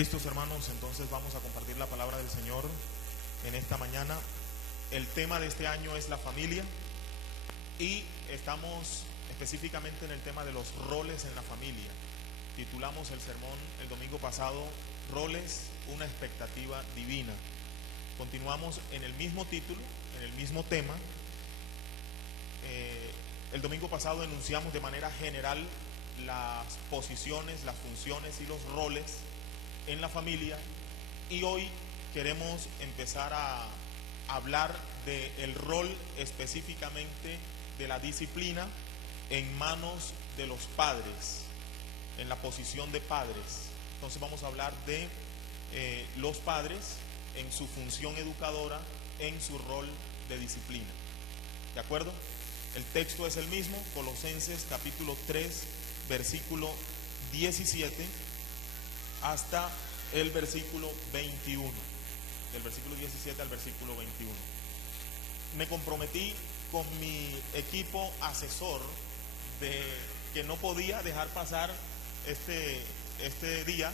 Listos, hermanos, entonces vamos a compartir la palabra del Señor en esta mañana. El tema de este año es la familia y estamos específicamente en el tema de los roles en la familia. Titulamos el sermón el domingo pasado, Roles, una expectativa divina. Continuamos en el mismo título, en el mismo tema. El domingo pasado enunciamos de manera general las posiciones, las funciones y los roles en la familia, y hoy queremos empezar a hablar del rol específicamente de la disciplina en manos de los padres, en la posición de padres. Entonces vamos a hablar de los padres en su función educadora, en su rol de disciplina. ¿De acuerdo? El texto es el mismo, Colosenses capítulo 3, versículo 17 hasta el versículo 21. Del versículo 17 al versículo 21. Me comprometí con mi equipo asesor de que no podía dejar pasar este día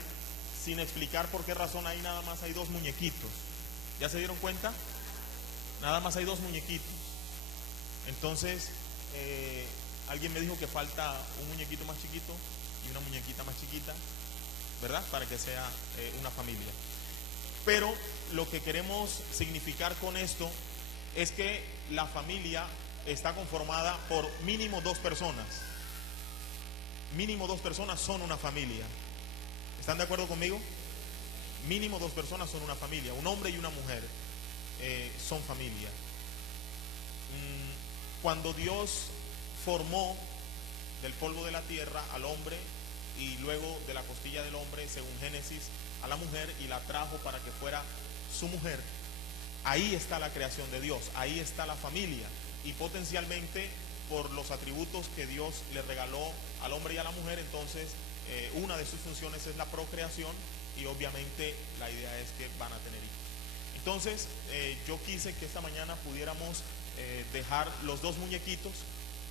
sin explicar por qué razón ahí nada más hay dos muñequitos. ¿Ya se dieron cuenta? Nada más hay dos muñequitos. Entonces, alguien me dijo que falta un muñequito más chiquito y una muñequita más chiquita, ¿verdad? Para que sea una familia. Pero lo que queremos significar con esto es que la familia está conformada por mínimo dos personas. Mínimo dos personas son una familia. ¿Están de acuerdo conmigo? Mínimo dos personas son una familia. Un hombre y una mujer son familia. Cuando Dios formó del polvo de la tierra al hombre y luego de la costilla del hombre, según Génesis, a la mujer y la trajo para que fuera su mujer, ahí está la creación de Dios, ahí está la familia, y potencialmente por los atributos que Dios le regaló al hombre y a la mujer, entonces una de sus funciones es la procreación, y obviamente la idea es que van a tener hijos. Entonces yo quise que esta mañana pudiéramos dejar los dos muñequitos,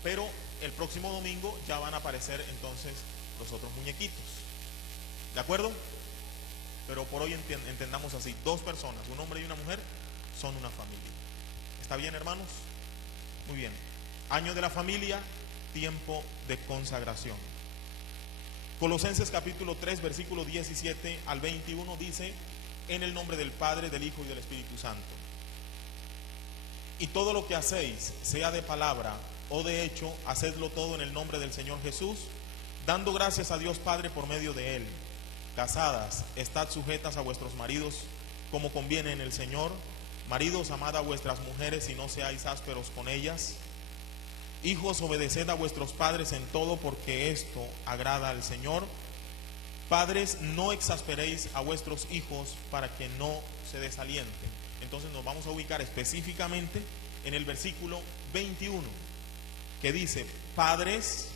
pero el próximo domingo ya van a aparecer entonces los otros muñequitos. ¿De acuerdo? Pero por hoy entendamos así: dos personas, un hombre y una mujer, son una familia. ¿Está bien, hermanos? Muy bien. Año de la familia, tiempo de consagración. Colosenses capítulo 3, versículo 17 al 21 dice: en el nombre del Padre, del Hijo y del Espíritu Santo. Y todo lo que hacéis, sea de palabra o de hecho, hacedlo todo en el nombre del Señor Jesús, dando gracias a Dios Padre por medio de Él. Casadas, estad sujetas a vuestros maridos, como conviene en el Señor. Maridos, amad a vuestras mujeres y no seáis ásperos con ellas. Hijos, obedeced a vuestros padres en todo, porque esto agrada al Señor. Padres, no exasperéis a vuestros hijos para que no se desalienten. Entonces nos vamos a ubicar específicamente en el versículo 21, que dice: padres,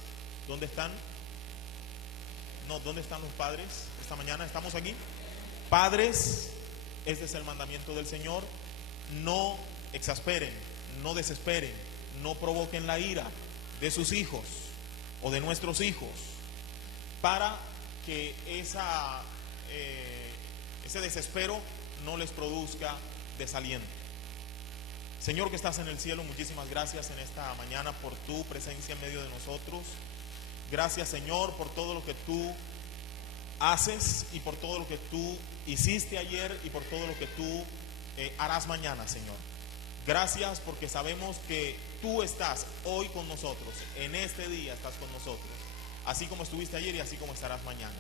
¿dónde están? No, ¿dónde están los padres? Esta mañana estamos aquí. Padres, este es el mandamiento del Señor: no exasperen, no desesperen, no provoquen la ira de sus hijos o de nuestros hijos, para que ese desespero no les produzca desaliento. Señor que estás en el cielo, muchísimas gracias en esta mañana por tu presencia en medio de nosotros. Gracias, Señor, por todo lo que tú haces y por todo lo que tú hiciste ayer y por todo lo que tú harás mañana, Señor. Gracias porque sabemos que tú estás hoy con nosotros, en este día estás con nosotros, así como estuviste ayer y así como estarás mañana.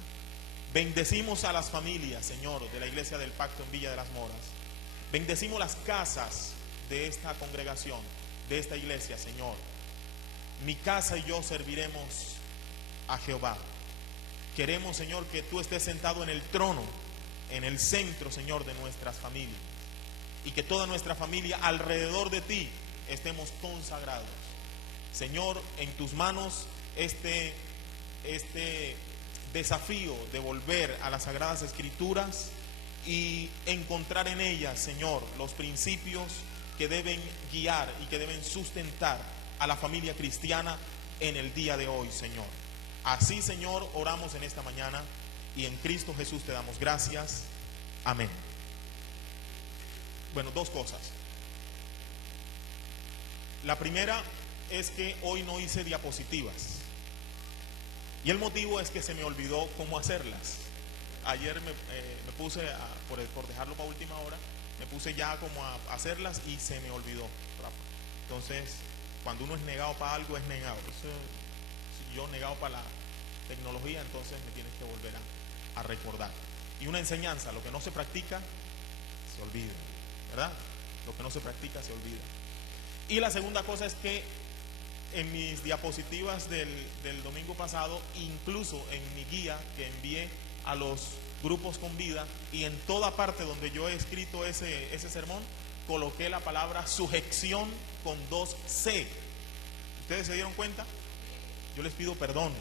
Bendecimos a las familias, Señor, de la Iglesia del Pacto en Villa de las Moras. Bendecimos las casas de esta congregación, de esta iglesia, Señor. Mi casa y yo serviremos a Jehová. Queremos, Señor, que tú estés sentado en el trono, en el centro, Señor, de nuestras familias, y que toda nuestra familia alrededor de ti estemos consagrados. Señor, en tus manos este desafío de volver a las Sagradas Escrituras y encontrar en ellas, Señor, los principios que deben guiar y que deben sustentar a la familia cristiana en el día de hoy, Señor. Así, Señor, oramos en esta mañana y en Cristo Jesús te damos gracias. Amén. Bueno, dos cosas. La primera es que hoy no hice diapositivas. Y el motivo es que se me olvidó cómo hacerlas. Ayer me puse, por dejarlo para última hora, me puse ya como a hacerlas y se me olvidó. Entonces, cuando uno es negado para algo, es negado. Si yo negado para la tecnología, entonces me tienes que volver a recordar. Y una enseñanza, lo que no se practica, se olvida, ¿verdad? Lo que no se practica, se olvida. Y la segunda cosa es que en mis diapositivas del domingo pasado, incluso en mi guía que envié a los grupos con vida, y en toda parte donde yo he escrito ese sermón, coloqué la palabra sujeción con 2 C. ¿Ustedes se dieron cuenta? Yo les pido perdón.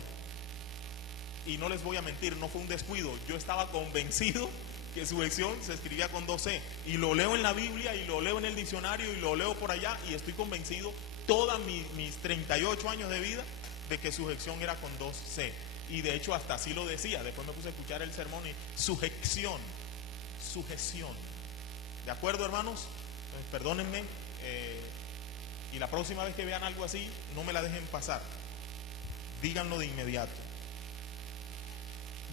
Y no les voy a mentir, no fue un descuido. Yo estaba convencido que sujeción se escribía con 2 C. Y lo leo en la Biblia, y lo leo en el diccionario, y lo leo por allá, y estoy convencido todos mis 38 años de vida de que sujeción era con 2 C. Y de hecho hasta así lo decía. Después me puse a escuchar el sermón y sujeción. ¿De acuerdo, hermanos? Entonces, perdónenme. Y la próxima vez que vean algo así, no me la dejen pasar. Díganlo de inmediato.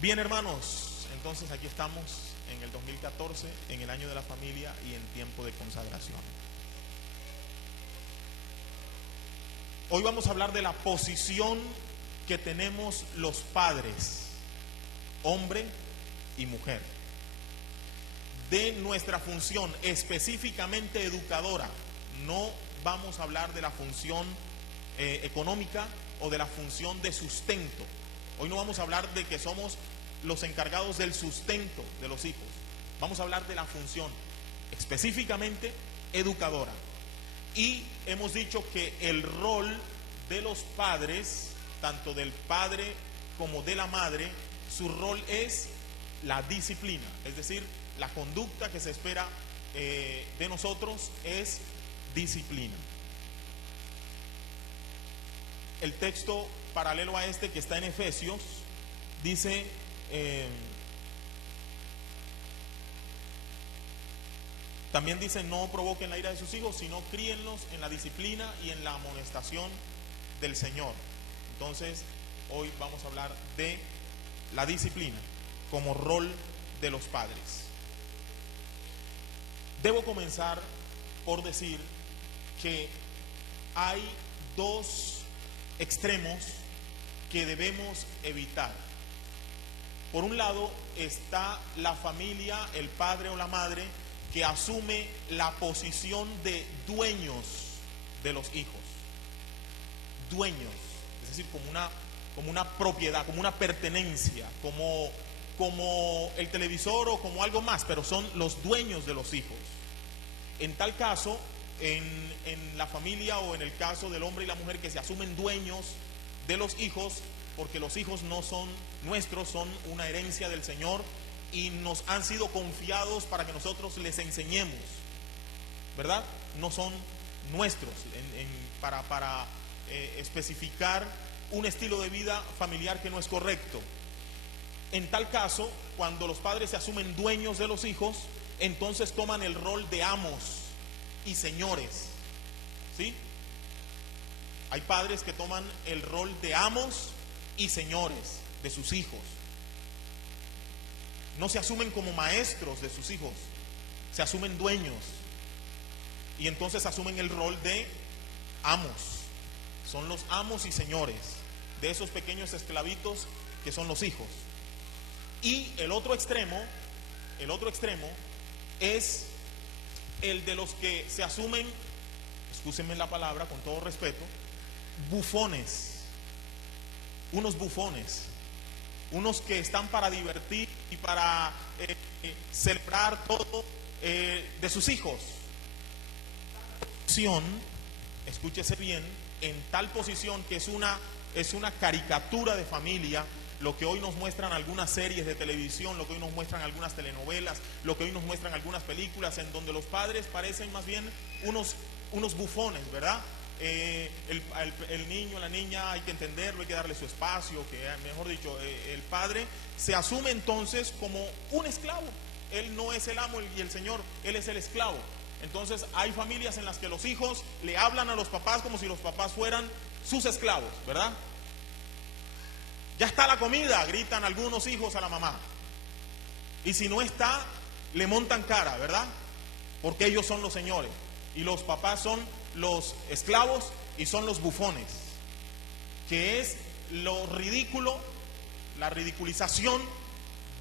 Bien, hermanos, entonces aquí estamos en el 2014, en el año de la familia y en tiempo de consagración. Hoy vamos a hablar de la posición que tenemos los padres, hombre y mujer, de nuestra función específicamente educadora. No vamos a hablar de la función económica o de la función de sustento. Hoy no vamos a hablar de que somos los encargados del sustento de los hijos. Vamos a hablar de la función específicamente educadora. Y hemos dicho que el rol de los padres, tanto del padre como de la madre, su rol es la disciplina. Es decir, la conducta que se espera de nosotros es disciplina. El texto paralelo a este que está en Efesios dice también dice: no provoquen la ira de sus hijos, sino críenlos en la disciplina y en la amonestación del Señor. Entonces hoy vamos a hablar de la disciplina como rol de los padres. Debo comenzar por decir que hay dos extremos que debemos evitar. Por un lado está la familia, el padre o la madre, que asume la posición de dueños de los hijos. Dueños, es decir, como una propiedad, como una pertenencia, como el televisor o como algo más, pero son los dueños de los hijos. En tal caso, en la familia o en el caso del hombre y la mujer que se asumen dueños de los hijos, porque los hijos no son nuestros, son una herencia del Señor y nos han sido confiados para que nosotros les enseñemos, ¿verdad? No son nuestros para especificar un estilo de vida familiar que no es correcto. En tal caso, cuando los padres se asumen dueños de los hijos, entonces toman el rol de amos y señores, ¿sí? Hay padres que toman el rol de amos y señores de sus hijos. No se asumen como maestros de sus hijos, se asumen dueños. Y entonces asumen el rol de amos. Son los amos y señores de esos pequeños esclavitos que son los hijos. Y el otro extremo es el de los que se asumen, excúsenme la palabra con todo respeto, bufones. Unos bufones, unos que están para divertir y para celebrar todo de sus hijos. Escúchese bien, en tal posición que es una caricatura de familia, lo que hoy nos muestran algunas series de televisión, lo que hoy nos muestran algunas telenovelas, lo que hoy nos muestran algunas películas, en donde los padres parecen más bien unos bufones, ¿verdad? el niño, la niña, hay que entenderlo, hay que darle su espacio, que mejor dicho, el padre se asume entonces como un esclavo. Él no es el amo y el señor, él es el esclavo. Entonces hay familias en las que los hijos le hablan a los papás como si los papás fueran sus esclavos, ¿verdad? Ya está la comida, gritan algunos hijos a la mamá. Y si no está, le montan cara, ¿verdad? Porque ellos son los señores. Y los papás son los esclavos y son los bufones. Que es lo ridículo, la ridiculización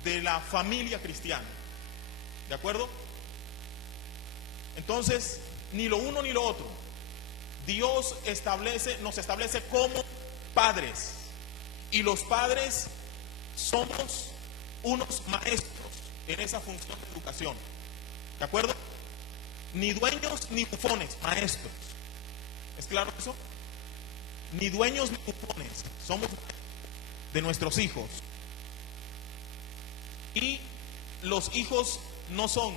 de la familia cristiana. ¿De acuerdo? Entonces, ni lo uno ni lo otro. Dios nos establece como padres. Y los padres somos unos maestros en esa función de educación. ¿De acuerdo? Ni dueños ni bufones, maestros. ¿Es claro eso? Ni dueños ni bufones, somos de nuestros hijos. Y los hijos no son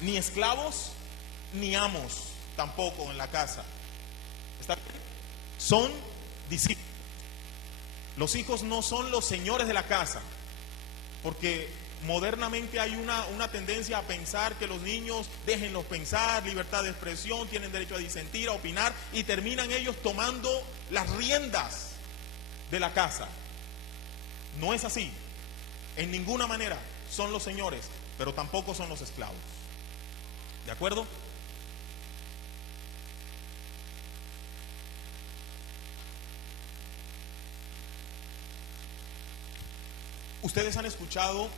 ni esclavos ni amos tampoco en la casa. ¿Está bien? Son discípulos. Los hijos no son los señores de la casa, porque modernamente hay una tendencia a pensar que los niños, déjenlos pensar, libertad de expresión, tienen derecho a disentir, a opinar, y terminan ellos tomando las riendas de la casa. No es así. En ninguna manera son los señores, pero tampoco son los esclavos. ¿De acuerdo? Ustedes han escuchado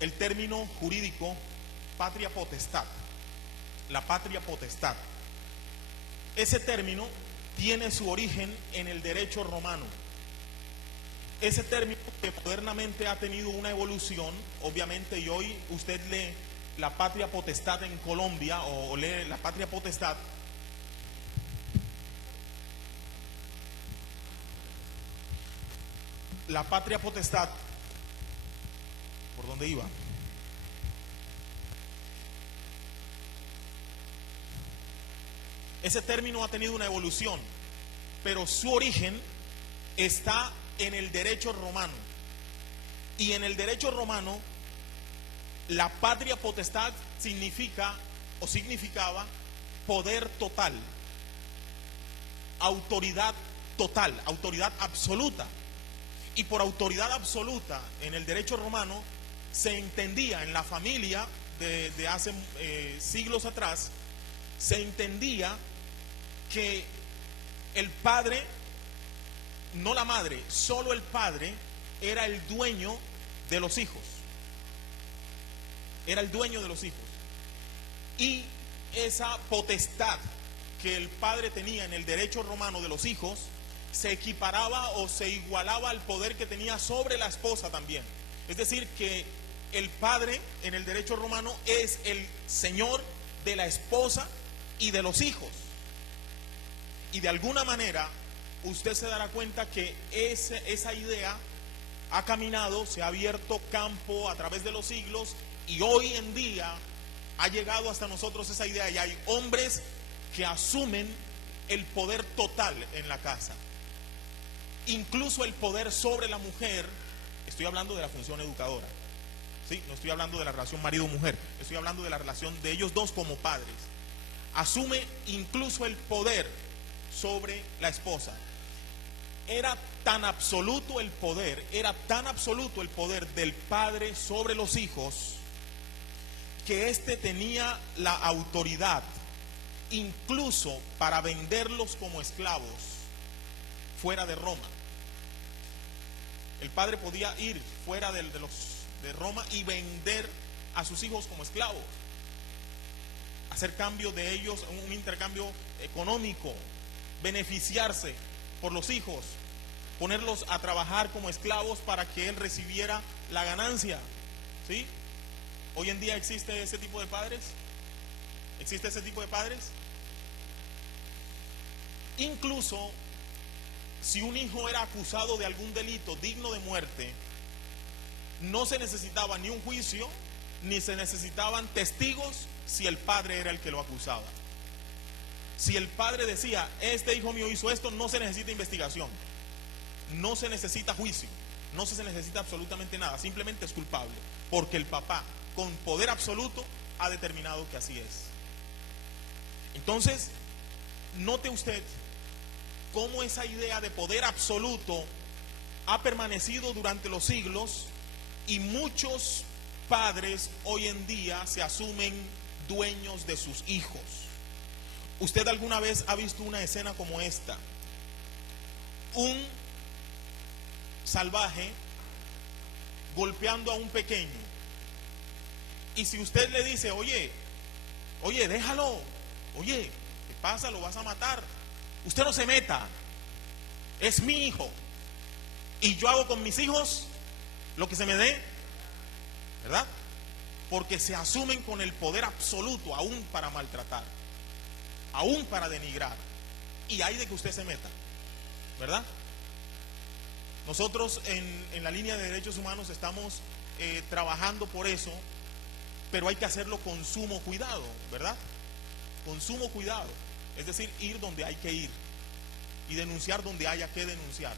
el término jurídico patria potestad. La patria potestad. Ese término tiene su origen en el derecho romano. Ese término que modernamente ha tenido una evolución, obviamente, y hoy usted lee la patria potestad en Colombia o lee la patria potestad. La patria potestad, ¿por dónde iba? Ese término ha tenido una evolución, pero su origen está en el derecho romano. Y en el derecho romano, la patria potestad significa o significaba poder total, autoridad total, autoridad absoluta. Y por autoridad absoluta en el derecho romano se entendía en la familia de hace siglos atrás, se entendía que el padre, no la madre, solo el padre era el dueño de los hijos. Era el dueño de los hijos. Y esa potestad que el padre tenía en el derecho romano de los hijos se equiparaba o se igualaba al poder que tenía sobre la esposa también. Es decir, que el padre en el derecho romano es el señor de la esposa y de los hijos. Y de alguna manera usted se dará cuenta que esa idea ha caminado, se ha abierto campo a través de los siglos, y hoy en día ha llegado hasta nosotros esa idea, y hay hombres que asumen el poder total en la casa, incluso el poder sobre la mujer. Estoy hablando de la función educadora, ¿sí? No estoy hablando de la relación marido-mujer, estoy hablando de la relación de ellos dos como padres. Asume incluso el poder sobre la esposa. Era tan absoluto el poder del padre sobre los hijos, que éste tenía la autoridad incluso para venderlos como esclavos fuera de Roma. El padre podía ir fuera de Roma y vender a sus hijos como esclavos, hacer cambio de ellos, un intercambio económico, beneficiarse por los hijos, ponerlos a trabajar como esclavos para que él recibiera la ganancia, ¿sí? Hoy en día existe ese tipo de padres. ¿Existe ese tipo de padres? Incluso si un hijo era acusado de algún delito digno de muerte, no se necesitaba ni un juicio, ni se necesitaban testigos si el padre era el que lo acusaba. Si el padre decía, este hijo mío hizo esto, no se necesita investigación, no se necesita juicio, no se necesita absolutamente nada, simplemente es culpable, porque el papá con poder absoluto ha determinado que así es. Entonces, note usted cómo esa idea de poder absoluto ha permanecido durante los siglos, y muchos padres hoy en día se asumen dueños de sus hijos. ¿Usted alguna vez ha visto una escena como esta? Un salvaje golpeando a un pequeño, y si usted le dice, oye, déjalo, oye, ¿qué pasa? Lo vas a matar. Usted no se meta, es mi hijo, y yo hago con mis hijos lo que se me dé, ¿verdad? Porque se asumen con el poder absoluto, aún para maltratar, aún para denigrar, y hay de que usted se meta, ¿verdad? Nosotros en la línea de derechos humanos estamos trabajando por eso, pero hay que hacerlo con sumo cuidado, ¿verdad? Con sumo cuidado, es decir, ir donde hay que ir y denunciar donde haya que denunciar.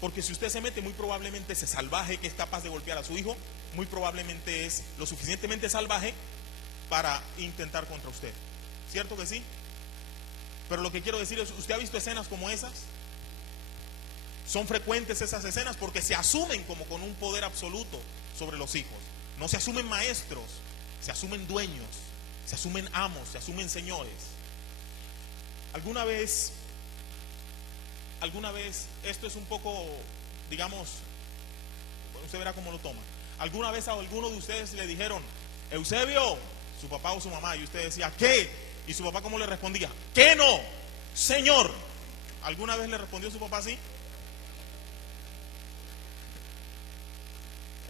Porque si usted se mete, muy probablemente ese salvaje que es capaz de golpear a su hijo, muy probablemente es lo suficientemente salvaje para intentar contra usted. ¿Cierto que sí? Pero lo que quiero decir es, ¿usted ha visto escenas como esas? Son frecuentes esas escenas porque se asumen como con un poder absoluto sobre los hijos. No se asumen maestros, se asumen dueños, se asumen amos, se asumen señores. Alguna vez, esto es un poco, digamos, usted verá cómo lo toma. ¿Alguna vez a alguno de ustedes le dijeron, Eusebio, su papá o su mamá, y usted decía, ¿qué? Y su papá, ¿cómo le respondía? ¿Qué no? Señor. ¿Alguna vez le respondió su papá así?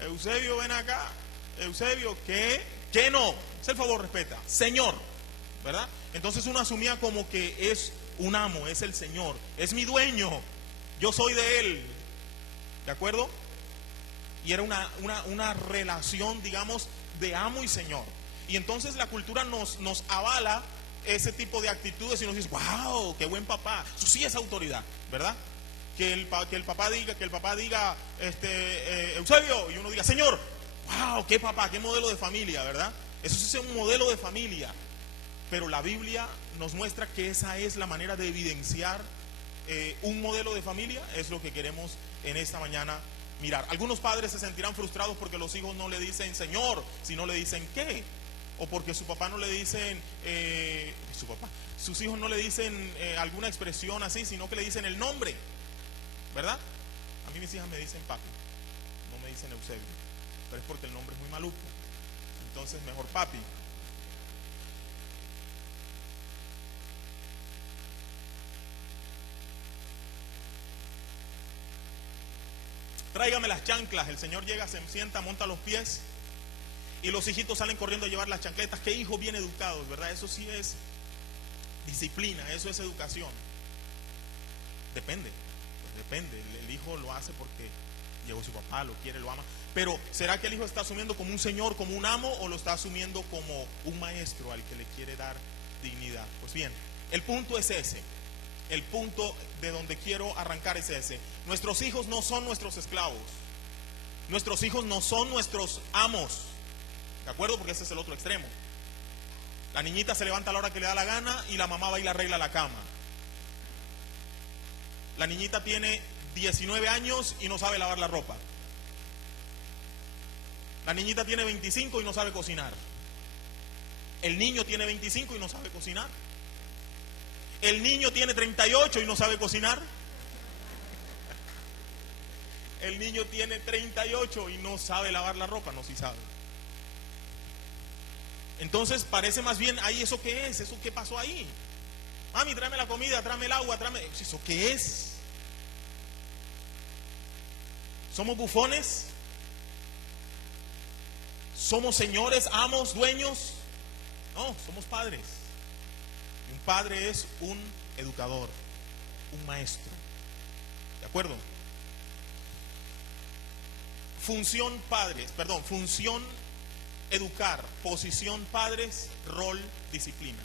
Eusebio, ven acá. Eusebio, ¿qué? ¿Qué no? Haz el favor, respeta. Señor, ¿verdad? Entonces uno asumía como que es un amo, es el Señor, es mi dueño, yo soy de él, ¿de acuerdo? Y era una relación, digamos, de amo y señor. Y entonces la cultura nos avala ese tipo de actitudes y nos dice, wow, qué buen papá, eso sí es autoridad, ¿verdad? Que el papá diga, Eusebio, y uno diga, Señor, wow, qué papá, qué modelo de familia, ¿verdad? Eso sí es un modelo de familia. Pero la Biblia nos muestra que esa es la manera de evidenciar un modelo de familia. Es lo que queremos en esta mañana mirar. Algunos padres se sentirán frustrados porque los hijos no le dicen Señor, sino le dicen ¿qué? O porque su papá no le dicen, sus hijos no le dicen alguna expresión así, sino que le dicen el nombre, ¿verdad? A mí mis hijas me dicen papi, no me dicen Eusebio, pero es porque el nombre es muy maluco. Entonces mejor papi. Tráigame las chanclas. El Señor llega, se sienta, monta los pies y los hijitos salen corriendo a llevar las chancletas. Qué hijos bien educados, ¿verdad? Eso sí es disciplina, eso es educación. Depende, pues depende. El hijo lo hace porque llegó su papá, lo quiere, lo ama. Pero ¿será que el hijo está asumiendo como un señor, como un amo, o lo está asumiendo como un maestro al que le quiere dar dignidad? Pues bien, el punto es ese. El punto de donde quiero arrancar es ese. Nuestros hijos no son nuestros esclavos. Nuestros hijos no son nuestros amos. ¿De acuerdo? Porque ese es el otro extremo. La niñita se levanta a la hora que le da la gana y la mamá va y le arregla la cama. La niñita tiene 19 años y no sabe lavar la ropa. La niñita tiene 25 y no sabe cocinar. El niño tiene 25 y no sabe cocinar. El niño tiene 38 y no sabe cocinar. El niño tiene 38 y no sabe lavar la ropa. No, sí sabe. Entonces parece más bien, ¿ahí eso qué es? ¿Eso qué pasó ahí? Mami, tráeme la comida, tráeme el agua, tráeme... ¿Eso qué es? ¿Somos bufones? ¿Somos señores, amos, dueños? No, somos padres. Un padre es un educador, un maestro. ¿De acuerdo? Función educar. Posición padres, rol disciplina.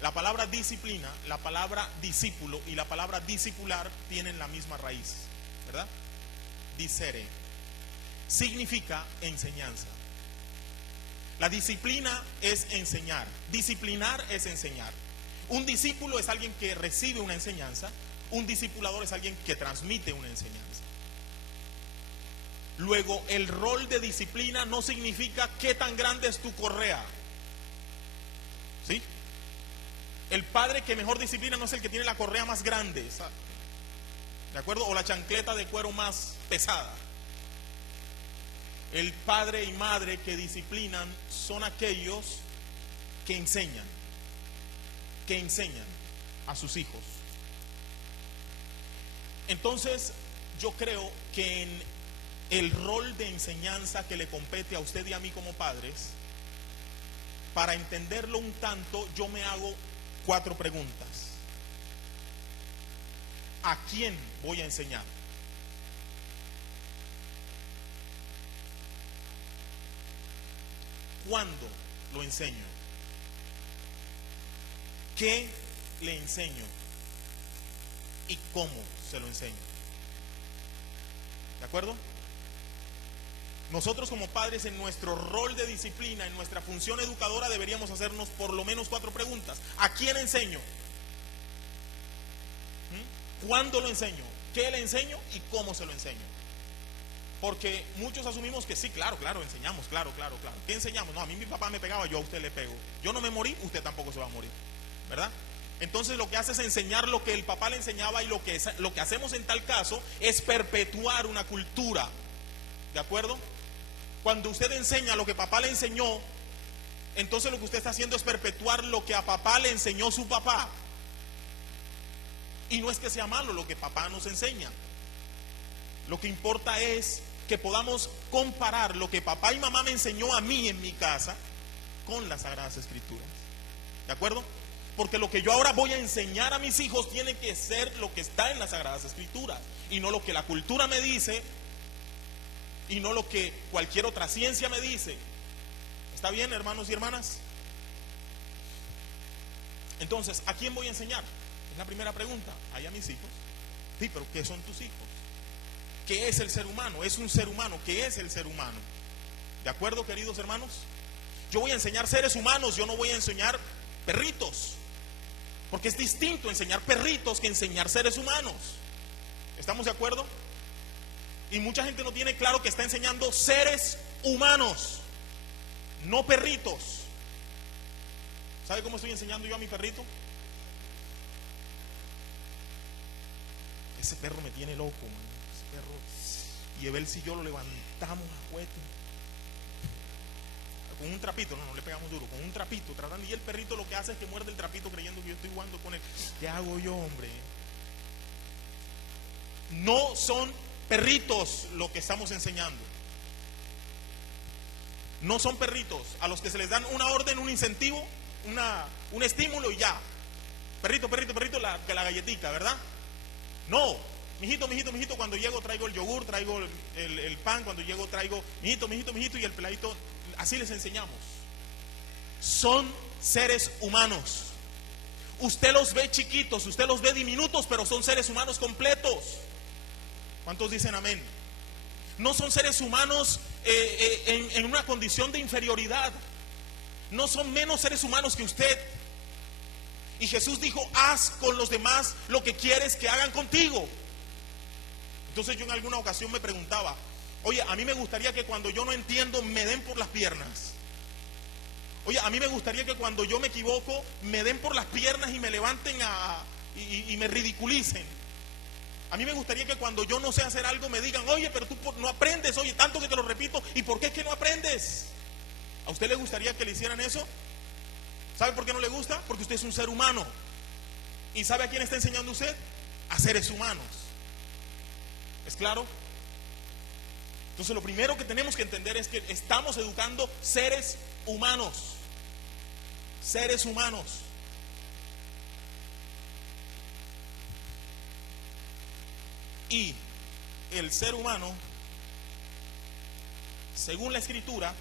La palabra disciplina, la palabra discípulo y la palabra discipular tienen la misma raíz, ¿verdad? Discere significa enseñanza. La disciplina es enseñar, disciplinar es enseñar. Un discípulo es alguien que recibe una enseñanza, un discipulador es alguien que transmite una enseñanza. Luego, el rol de disciplina no significa qué tan grande es tu correa. ¿Sí? El padre que mejor disciplina no es el que tiene la correa más grande, ¿de acuerdo? O la chancleta de cuero más pesada. El padre y madre que disciplinan son aquellos que enseñan a sus hijos. Entonces, yo creo que en el rol de enseñanza que le compete a usted y a mí como padres, para entenderlo un tanto, yo me hago 4 preguntas. ¿A quién voy a enseñar? ¿Cuándo lo enseño? ¿Qué le enseño? ¿Y cómo se lo enseño? ¿De acuerdo? Nosotros como padres, en nuestro rol de disciplina, en nuestra función educadora, deberíamos hacernos por lo menos 4 preguntas. ¿A quién enseño? ¿Cuándo lo enseño? ¿Qué le enseño? ¿Y cómo se lo enseño? Porque muchos asumimos que sí, claro, enseñamos, claro. ¿Qué enseñamos? No, a mí mi papá me pegaba, yo a usted le pego. Yo no me morí, usted tampoco se va a morir, ¿verdad? Entonces lo que hace es enseñar lo que el papá le enseñaba, y lo que hacemos en tal caso es perpetuar una cultura, ¿de acuerdo? Cuando usted enseña lo que papá le enseñó, entonces lo que usted está haciendo es perpetuar lo que a papá le enseñó su papá. Y no es que sea malo lo que papá nos enseña. Lo que importa es que podamos comparar lo que papá y mamá me enseñó a mí en mi casa con las Sagradas Escrituras. ¿De acuerdo? Porque lo que yo ahora voy a enseñar a mis hijos tiene que ser lo que está en las Sagradas Escrituras, y no lo que la cultura me dice, y no lo que cualquier otra ciencia me dice. ¿Está bien, hermanos y hermanas? Entonces, ¿a quién voy a enseñar? Es la primera pregunta. ¿Hay a mis hijos? Sí, pero ¿qué son tus hijos? ¿Qué es el ser humano? Es un ser humano. ¿Qué es el ser humano? ¿De acuerdo, queridos hermanos? Yo voy a enseñar seres humanos, yo no voy a enseñar perritos, porque es distinto enseñar perritos que enseñar seres humanos. ¿Estamos de acuerdo? Y mucha gente no tiene claro que está enseñando seres humanos, no perritos. ¿Sabe cómo estoy enseñando yo a mi perrito? Ese perro me tiene loco, man. Ese perro, y Ebel si yo lo levantamos a juguete con un trapito, no le pegamos duro, con un trapito tratando, y el perrito lo que hace es que muerde el trapito creyendo que yo estoy jugando con él. ¿Qué hago yo, hombre? No son perritos lo que estamos enseñando. No son perritos a los que se les dan una orden, un incentivo, un estímulo y ya. Perrito, la galletica, ¿verdad? No, mijito, cuando llego traigo el yogur, traigo el pan, cuando llego traigo mijito, y el peladito. Así les enseñamos. Son seres humanos. Usted los ve chiquitos, usted los ve diminutos, pero son seres humanos completos. ¿Cuántos dicen amén? No son seres humanos en una condición de inferioridad. No son menos seres humanos que usted. Y Jesús dijo: haz con los demás lo que quieres que hagan contigo. Entonces yo en alguna ocasión me preguntaba: oye, a mí me gustaría que cuando yo no entiendo me den por las piernas. Oye, a mí me gustaría que cuando yo me equivoco me den por las piernas y me levanten y me ridiculicen. A mí me gustaría que cuando yo no sé hacer algo me digan: oye, pero tú no aprendes, oye, tanto que te lo repito, ¿y por qué es que no aprendes? ¿A usted le gustaría que le hicieran eso? ¿Sabe por qué no le gusta? Porque usted es un ser humano. ¿Y sabe a quién está enseñando usted? A seres humanos. ¿Es claro? Entonces lo primero que tenemos que entender es que estamos educando seres humanos. Seres humanos. Y el ser humano, según la Escritura,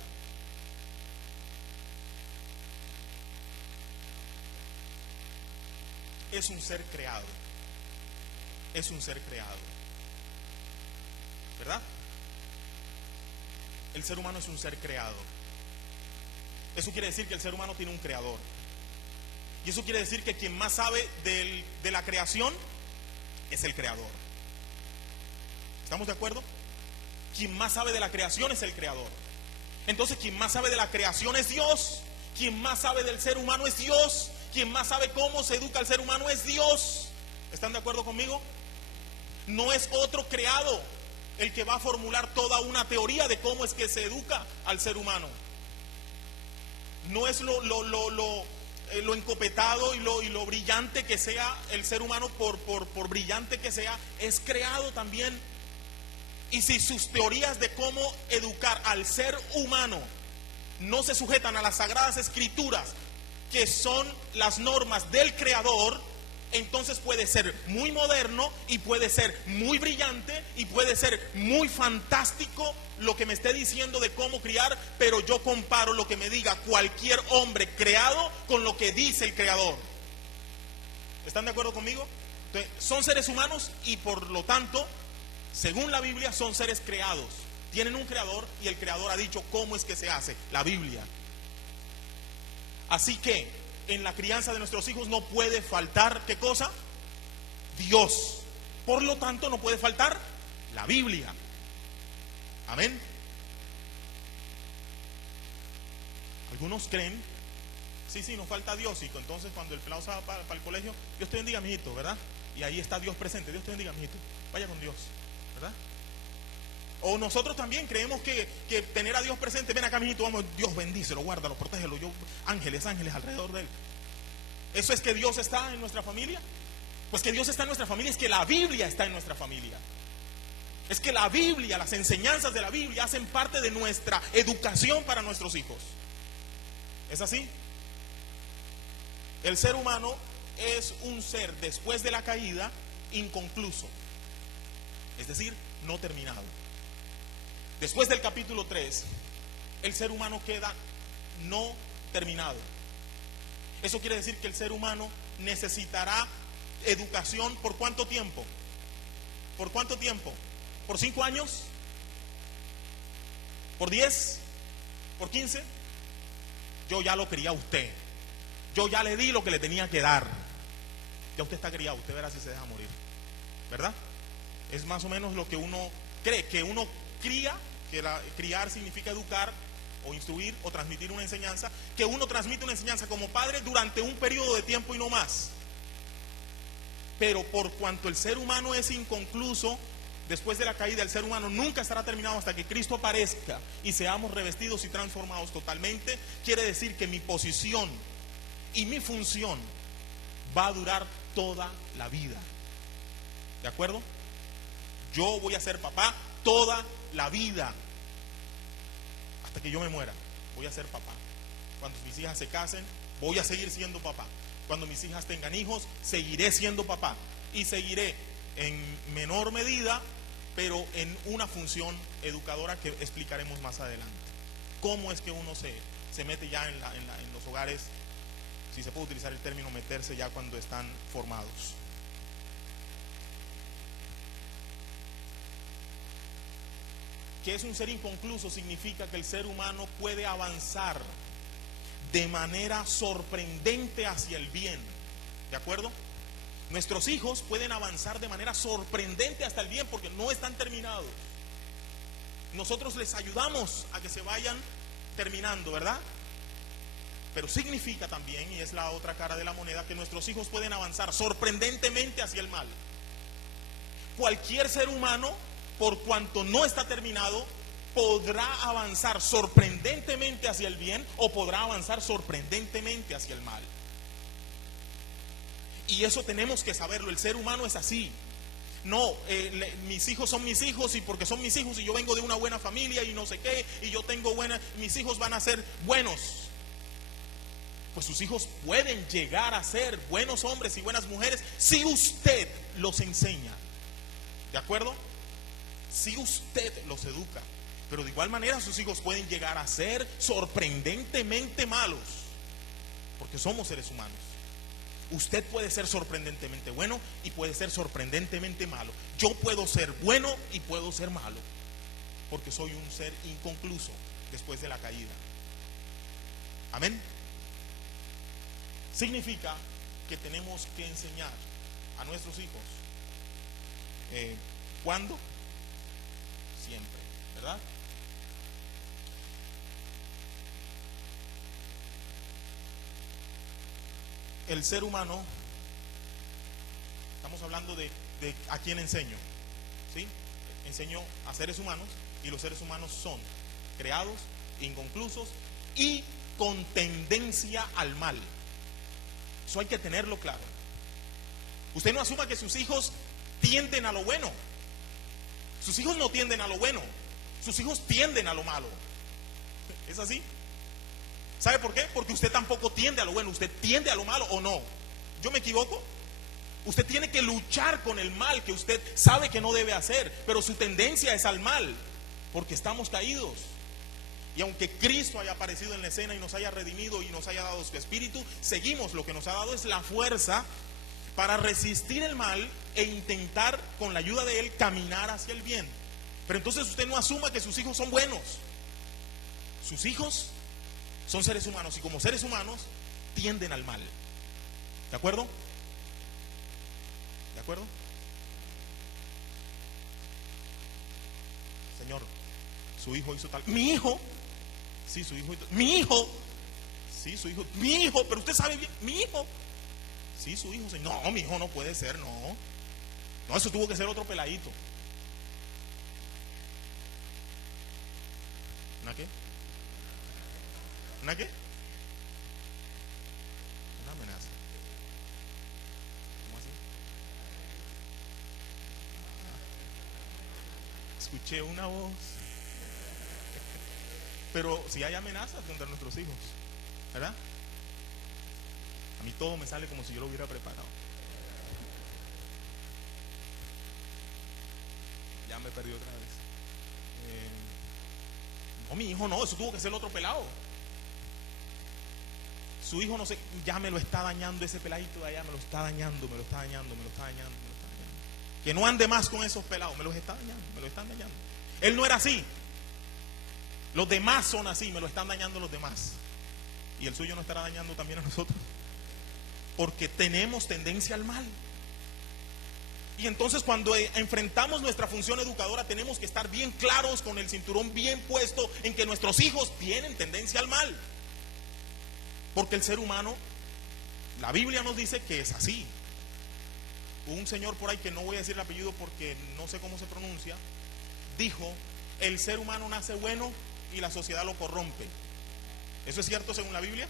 es un ser creado. Es un ser creado, ¿verdad? El ser humano es un ser creado. Eso quiere decir que el ser humano tiene un creador. Y eso quiere decir que quien más sabe de la creación es el creador. ¿Estamos de acuerdo? Quien más sabe de la creación es el creador. Entonces, quien más sabe de la creación es Dios. Quien más sabe del ser humano es Dios. Quien más sabe cómo se educa al ser humano es Dios. ¿Están de acuerdo conmigo? No es otro creado el que va a formular toda una teoría de cómo es que se educa al ser humano. No es lo encopetado y lo brillante que sea el ser humano, por brillante que sea, es creado también. Y si sus teorías de cómo educar al ser humano no se sujetan a las sagradas escrituras, que son las normas del creador, entonces puede ser muy moderno y puede ser muy brillante y puede ser muy fantástico lo que me esté diciendo de cómo criar, pero yo comparo lo que me diga cualquier hombre creado con lo que dice el creador. ¿Están de acuerdo conmigo? Entonces, son seres humanos y por lo tanto, según la Biblia, son seres creados. Tienen un creador y el creador ha dicho cómo es que se hace, la Biblia. Así que en la crianza de nuestros hijos no puede faltar, ¿qué cosa? Dios. Por lo tanto, no puede faltar la Biblia. Amén. Algunos creen, sí, nos falta Dios. Y entonces cuando el pelado se va para el colegio, Dios te bendiga, mijito, ¿verdad? Y ahí está Dios presente. Dios te bendiga, mijito. Vaya con Dios, ¿verdad? O nosotros también creemos que tener a Dios presente, ven acá, mijito, vamos, Dios bendícelo, guárdalo, protégelo, ángeles alrededor de él. ¿Eso es que Dios está en nuestra familia? Pues que Dios está en nuestra familia es que la Biblia está en nuestra familia. Es que la Biblia, las enseñanzas de la Biblia hacen parte de nuestra educación para nuestros hijos. ¿Es así? El ser humano es un ser, después de la caída, inconcluso. Es decir, no terminado. Después del capítulo 3, el ser humano queda no terminado. Eso quiere decir que el ser humano necesitará educación ¿por cuánto tiempo? ¿Por cuánto tiempo? ¿Por 5 años? ¿Por 10? ¿Por 15? Yo ya lo quería a usted. Yo ya le di lo que le tenía que dar. Ya usted está criado, usted verá si se deja morir. ¿Verdad? Es más o menos lo que uno cree, que uno cría, que criar significa educar o instruir o transmitir una enseñanza, que uno transmite una enseñanza como padre durante un periodo de tiempo y no más. Pero por cuanto el ser humano es inconcluso, después de la caída el ser humano nunca estará terminado hasta que Cristo aparezca y seamos revestidos y transformados totalmente. Quiere decir que mi posición y mi función va a durar toda la vida. ¿De acuerdo? Yo voy a ser papá toda la vida. Hasta que yo me muera, voy a ser papá. Cuando mis hijas se casen, voy a seguir siendo papá. Cuando mis hijas tengan hijos, seguiré siendo papá. Y seguiré en menor medida, pero en una función educadora que explicaremos más adelante. ¿Cómo es que uno se mete ya en los hogares? Si se puede utilizar el término meterse ya cuando están formados. Que es un ser inconcluso significa que el ser humano puede avanzar de manera sorprendente hacia el bien. ¿De acuerdo? Nuestros hijos pueden avanzar de manera sorprendente hasta el bien porque no están terminados. Nosotros les ayudamos a que se vayan terminando, ¿verdad? Pero significa también, y es la otra cara de la moneda, que nuestros hijos pueden avanzar sorprendentemente hacia el mal. Cualquier ser humano, por cuanto no está terminado, podrá avanzar sorprendentemente hacia el bien o podrá avanzar sorprendentemente hacia el mal. Y eso tenemos que saberlo, el ser humano es así. No, mis hijos son mis hijos y porque son mis hijos y yo vengo de una buena familia y no sé qué, y yo tengo mis hijos van a ser buenos. Pues sus hijos pueden llegar a ser buenos hombres y buenas mujeres si usted los enseña. ¿De acuerdo? Si usted los educa. Pero de igual manera sus hijos pueden llegar a ser sorprendentemente malos, porque somos seres humanos. Usted puede ser sorprendentemente bueno y puede ser sorprendentemente malo. Yo puedo ser bueno y puedo ser malo, porque soy un ser inconcluso después de la caída. Amén. Significa que tenemos que enseñar a nuestros hijos. ¿Cuándo? Siempre, ¿verdad? El ser humano, estamos hablando de a quién enseño, ¿sí? Enseño a seres humanos, y los seres humanos son creados, inconclusos y con tendencia al mal. Eso hay que tenerlo claro. Usted no asuma que sus hijos tienden a lo bueno. Sus hijos no tienden a lo bueno, sus hijos tienden a lo malo. ¿Es así? ¿Sabe por qué? Porque usted tampoco tiende a lo bueno, usted tiende a lo malo, ¿o no? ¿Yo me equivoco? Usted tiene que luchar con el mal que usted sabe que no debe hacer, pero su tendencia es al mal, porque estamos caídos. Y aunque Cristo haya aparecido en la escena y nos haya redimido y nos haya dado su espíritu, seguimos, lo que nos ha dado es la fuerza para resistir el mal e intentar, con la ayuda de Él, caminar hacia el bien. Pero entonces usted no asuma que sus hijos son buenos. Sus hijos son seres humanos, y como seres humanos tienden al mal. ¿De acuerdo? ¿De acuerdo? Señor, su hijo hizo tal. Mi hijo, sí, su hijo. Mi hijo, sí, su hijo. Mi hijo, pero usted sabe bien. Mi hijo, sí, su hijo. Señor. No, mi hijo no puede ser, no. No, eso tuvo que ser otro peladito. ¿Una qué? ¿Una qué? Una amenaza. ¿Cómo así? Escuché una voz. Pero si hay amenazas contra nuestros hijos, ¿verdad? A mí todo me sale como si yo lo hubiera preparado. Ya me perdí otra vez. No, mi hijo no, eso tuvo que ser el otro pelado. Su hijo no sé, ya me lo está dañando ese peladito de allá, me lo está dañando. Que no ande más con esos pelados, me los está dañando, me lo están dañando. Él no era así. Los demás son así, me lo están dañando los demás. Y el suyo no estará dañando también a nosotros, porque tenemos tendencia al mal. Y entonces cuando enfrentamos nuestra función educadora, tenemos que estar bien claros, con el cinturón bien puesto, en que nuestros hijos tienen tendencia al mal. Porque el ser humano, la Biblia nos dice que es así. Un señor por ahí, que no voy a decir el apellido porque no sé cómo se pronuncia, dijo: el ser humano nace bueno y la sociedad lo corrompe. ¿Eso es cierto según la Biblia?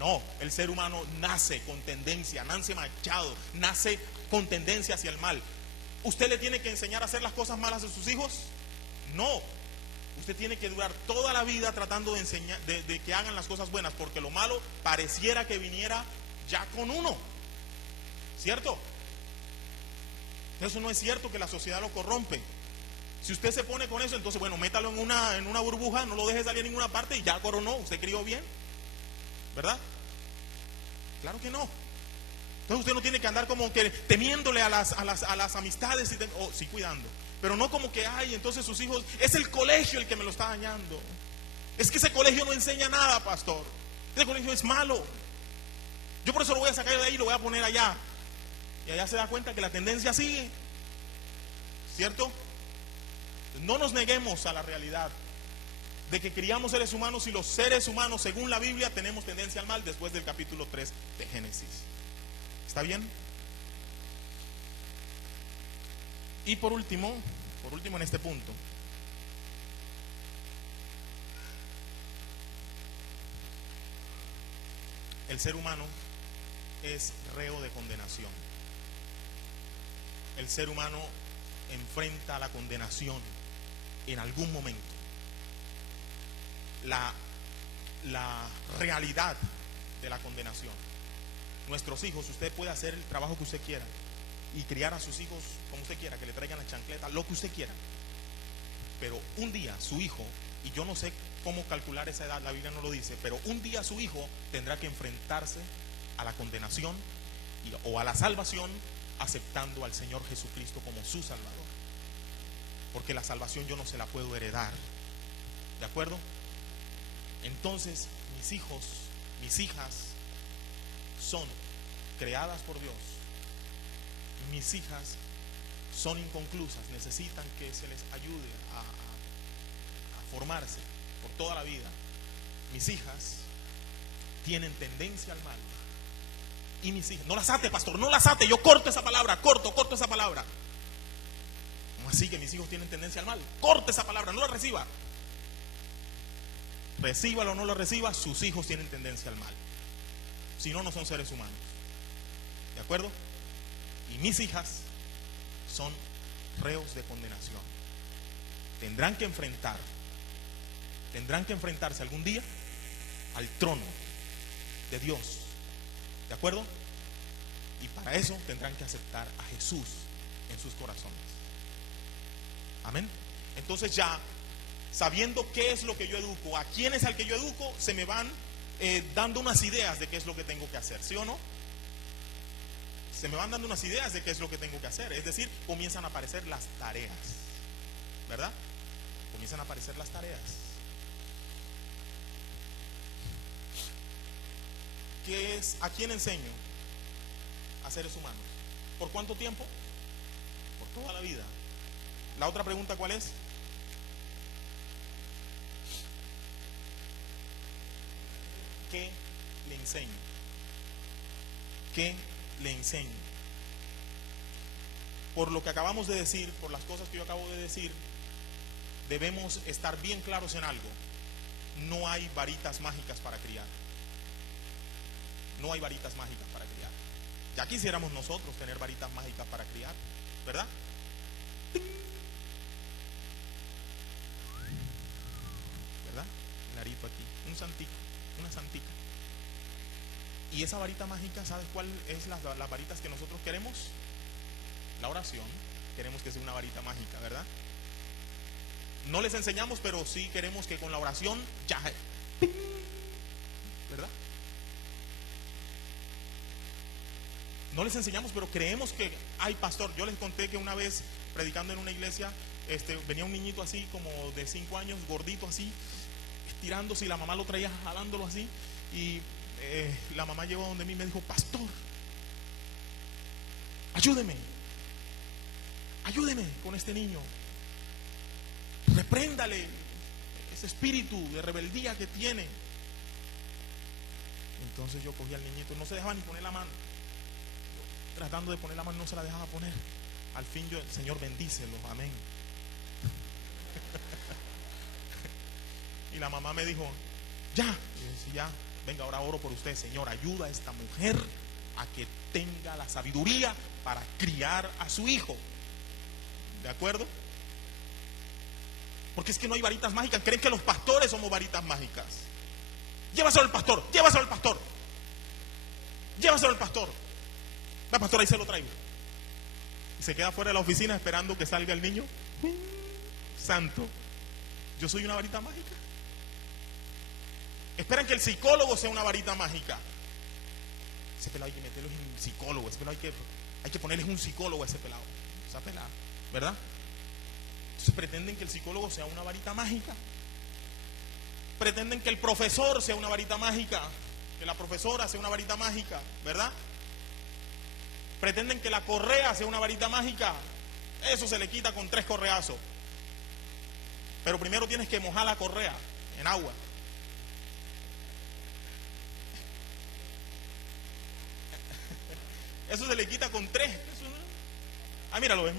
No, el ser humano nace con tendencia, nace manchado, nace con tendencia hacia el mal. ¿Usted le tiene que enseñar a hacer las cosas malas a sus hijos? No. Usted tiene que durar toda la vida tratando de enseñar, de que hagan las cosas buenas, porque lo malo pareciera que viniera ya con uno. ¿Cierto? Eso no es cierto, que la sociedad lo corrompe. Si usted se pone con eso, entonces bueno, métalo en una burbuja, no lo deje salir a ninguna parte y ya coronó, usted crió bien, ¿verdad? Claro que no. Entonces usted no tiene que andar como que temiéndole a las amistades, sí, cuidando, pero no como que, ay, entonces sus hijos, es el colegio el que me lo está dañando. Es que ese colegio no enseña nada, pastor. Ese colegio es malo. Yo por eso lo voy a sacar de ahí y lo voy a poner allá. Y allá se da cuenta que la tendencia sigue. ¿Cierto? No nos neguemos a la realidad de que criamos seres humanos, y los seres humanos, según la Biblia, tenemos tendencia al mal después del capítulo 3 de Génesis. ¿Está bien? Y por último en este punto, el ser humano es reo de condenación. El ser humano enfrenta la condenación en algún momento. La realidad de la condenación. Nuestros hijos, usted puede hacer el trabajo que usted quiera y criar a sus hijos como usted quiera, que le traigan la chancleta, lo que usted quiera, pero un día su hijo, y yo no sé cómo calcular esa edad, la Biblia no lo dice, pero un día su hijo tendrá que enfrentarse a la condenación o a la salvación aceptando al Señor Jesucristo como su Salvador. Porque la salvación yo no se la puedo heredar. ¿De acuerdo? Entonces, mis hijos, mis hijas son creadas por Dios. Mis hijas son inconclusas, necesitan que se les ayude a formarse por toda la vida. Mis hijas tienen tendencia al mal. Y mis hijas, no las ate, pastor, no las ate, yo corto esa palabra, corto esa palabra. ¿Cómo así que mis hijos tienen tendencia al mal? Corte esa palabra, no la reciba. Recíbalo o no lo reciba, sus hijos tienen tendencia al mal. Si no, no son seres humanos. ¿De acuerdo? Y mis hijas son reos de condenación. Tendrán que enfrentarse algún día al trono de Dios. ¿De acuerdo? Y para eso tendrán que aceptar a Jesús en sus corazones. Amén. Entonces, ya sabiendo qué es lo que yo educo, a quién es al que yo educo, se me van dando unas ideas de qué es lo que tengo que hacer, ¿sí o no? Se me van dando unas ideas de qué es lo que tengo que hacer. Es decir, comienzan a aparecer las tareas, ¿verdad? Comienzan a aparecer las tareas. ¿Qué es? ¿A quién enseño? A seres humanos. ¿Por cuánto tiempo? Por toda la vida. La otra pregunta, ¿cuál es? ¿Qué le enseño? ¿Qué le enseño? Por lo que acabamos de decir, por las cosas que yo acabo de decir, debemos estar bien claros en algo. No hay varitas mágicas para criar. No hay varitas mágicas para criar. Ya quisiéramos nosotros tener varitas mágicas para criar, ¿verdad? ¿Verdad? El arito aquí, un santico, una santica. Y esa varita mágica, ¿sabes cuál es las varitas que nosotros queremos? La oración. Queremos que sea una varita mágica, ¿verdad? No les enseñamos, pero sí queremos que con la oración ya, ¿verdad? No les enseñamos, pero creemos que, ay, pastor, yo les conté que una vez predicando en una iglesia, venía un niñito así como de 5 años, gordito así, estirándose, y la mamá lo traía jalándolo así, y la mamá llegó donde mí y me dijo: pastor, ayúdeme con este niño, repréndale ese espíritu de rebeldía que tiene. Entonces yo cogí al niñito, no se dejaba ni poner la mano, tratando de poner la mano, no se la dejaba poner. Al fin yo: Señor, bendícelo, amén. Y la mamá me dijo: ya. Y yo decía: ya, venga, ahora oro por usted, Señor, ayuda a esta mujer a que tenga la sabiduría para criar a su hijo. ¿De acuerdo? Porque es que no hay varitas mágicas. Creen que los pastores somos varitas mágicas. Llévaselo al pastor, llévaselo al pastor, llévaselo al pastor. La pastora, ahí se lo traigo. Y se queda fuera de la oficina esperando que salga el niño. Santo, yo soy una varita mágica. Esperan que el psicólogo sea una varita mágica. Ese pelado hay que meterlo en un psicólogo. Ese pelado hay que ponerle un psicólogo a ese pelado, esa pelada, ¿verdad? Entonces pretenden que el psicólogo sea una varita mágica. Pretenden que el profesor sea una varita mágica, que la profesora sea una varita mágica, ¿verdad? Pretenden que la correa sea una varita mágica. Eso se le quita con 3 correazos. Pero primero tienes que mojar la correa en agua. Eso se le quita con 3. Ah, míralo, ven.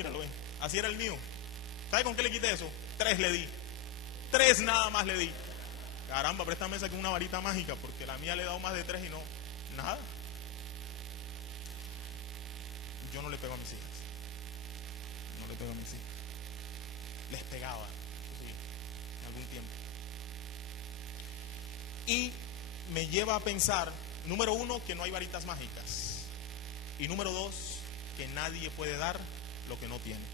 Así era el mío. ¿Sabe con qué le quité eso? 3 le di. 3 nada más le di. Caramba, préstame esa que es una varita mágica, porque la mía le he dado más de 3 y no, nada. Yo no le pego a mis hijas. No le pego a mis hijas. Les pegaba, sí, en algún tiempo. Y me lleva a pensar, número 1, que no hay varitas mágicas. Y número 2, que nadie puede dar lo que no tiene.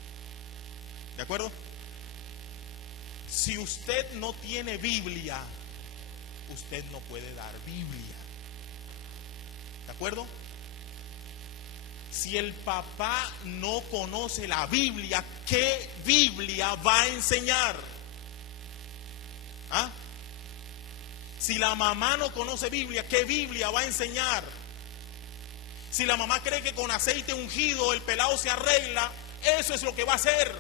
¿De acuerdo? Si usted no tiene Biblia, usted no puede dar Biblia. ¿De acuerdo? Si el papá no conoce la Biblia, ¿qué Biblia va a enseñar? ¿Ah? Si la mamá no conoce Biblia, ¿qué Biblia va a enseñar? Si la mamá cree que con aceite ungido el pelado se arregla, eso es lo que va a hacer.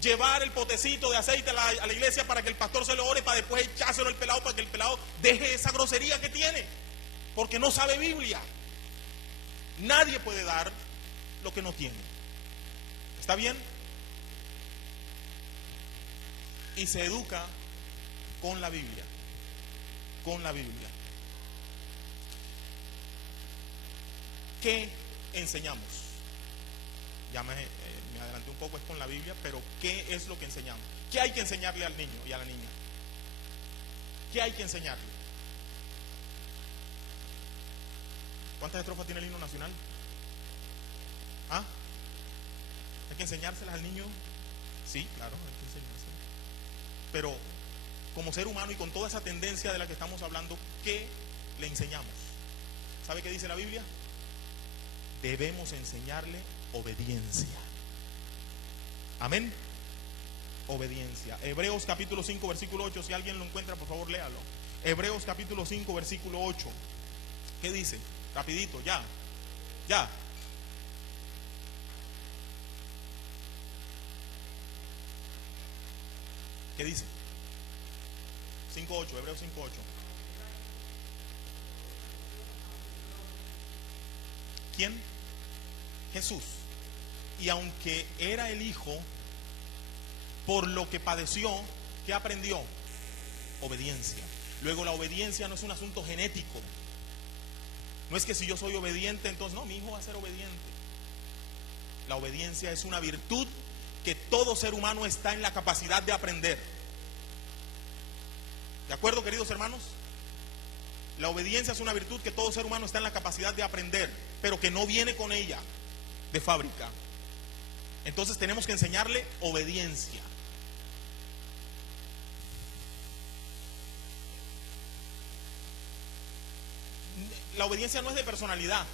Llevar el potecito de aceite a la iglesia para que el pastor se lo ore, para después echárselo al pelado, para que el pelado deje esa grosería que tiene, porque no sabe Biblia. Nadie puede dar lo que no tiene. ¿Está bien? Y se educa con la Biblia. Con la Biblia. ¿Qué enseñamos? Ya me adelanté un poco, es con la Biblia, pero ¿qué es lo que enseñamos? ¿Qué hay que enseñarle al niño y a la niña? ¿Qué hay que enseñarle? ¿Cuántas estrofas tiene el himno nacional? ¿Ah? ¿Hay que enseñárselas al niño? Sí, claro, hay que enseñárselas. Pero como ser humano y con toda esa tendencia de la que estamos hablando, ¿qué le enseñamos? ¿Sabe qué dice la Biblia? Debemos enseñarle obediencia. Amén. Obediencia. Hebreos capítulo 5 versículo 8. Si alguien lo encuentra, por favor léalo. Hebreos capítulo 5 versículo 8. ¿Qué dice? Rapidito, ya. ¿Qué dice? 5:8, Hebreos 5:8. ¿Quién? Jesús. Y aunque era el Hijo, por lo que padeció, ¿qué aprendió? Obediencia. Luego la obediencia no es un asunto genético. No es que si yo soy obediente, entonces no, mi hijo va a ser obediente. La obediencia es una virtud que todo ser humano está en la capacidad de aprender. ¿De acuerdo, queridos hermanos? La obediencia es una virtud que todo ser humano está en la capacidad de aprender, pero que no viene con ella de fábrica. Entonces tenemos que enseñarle obediencia. La obediencia no es de personalidad.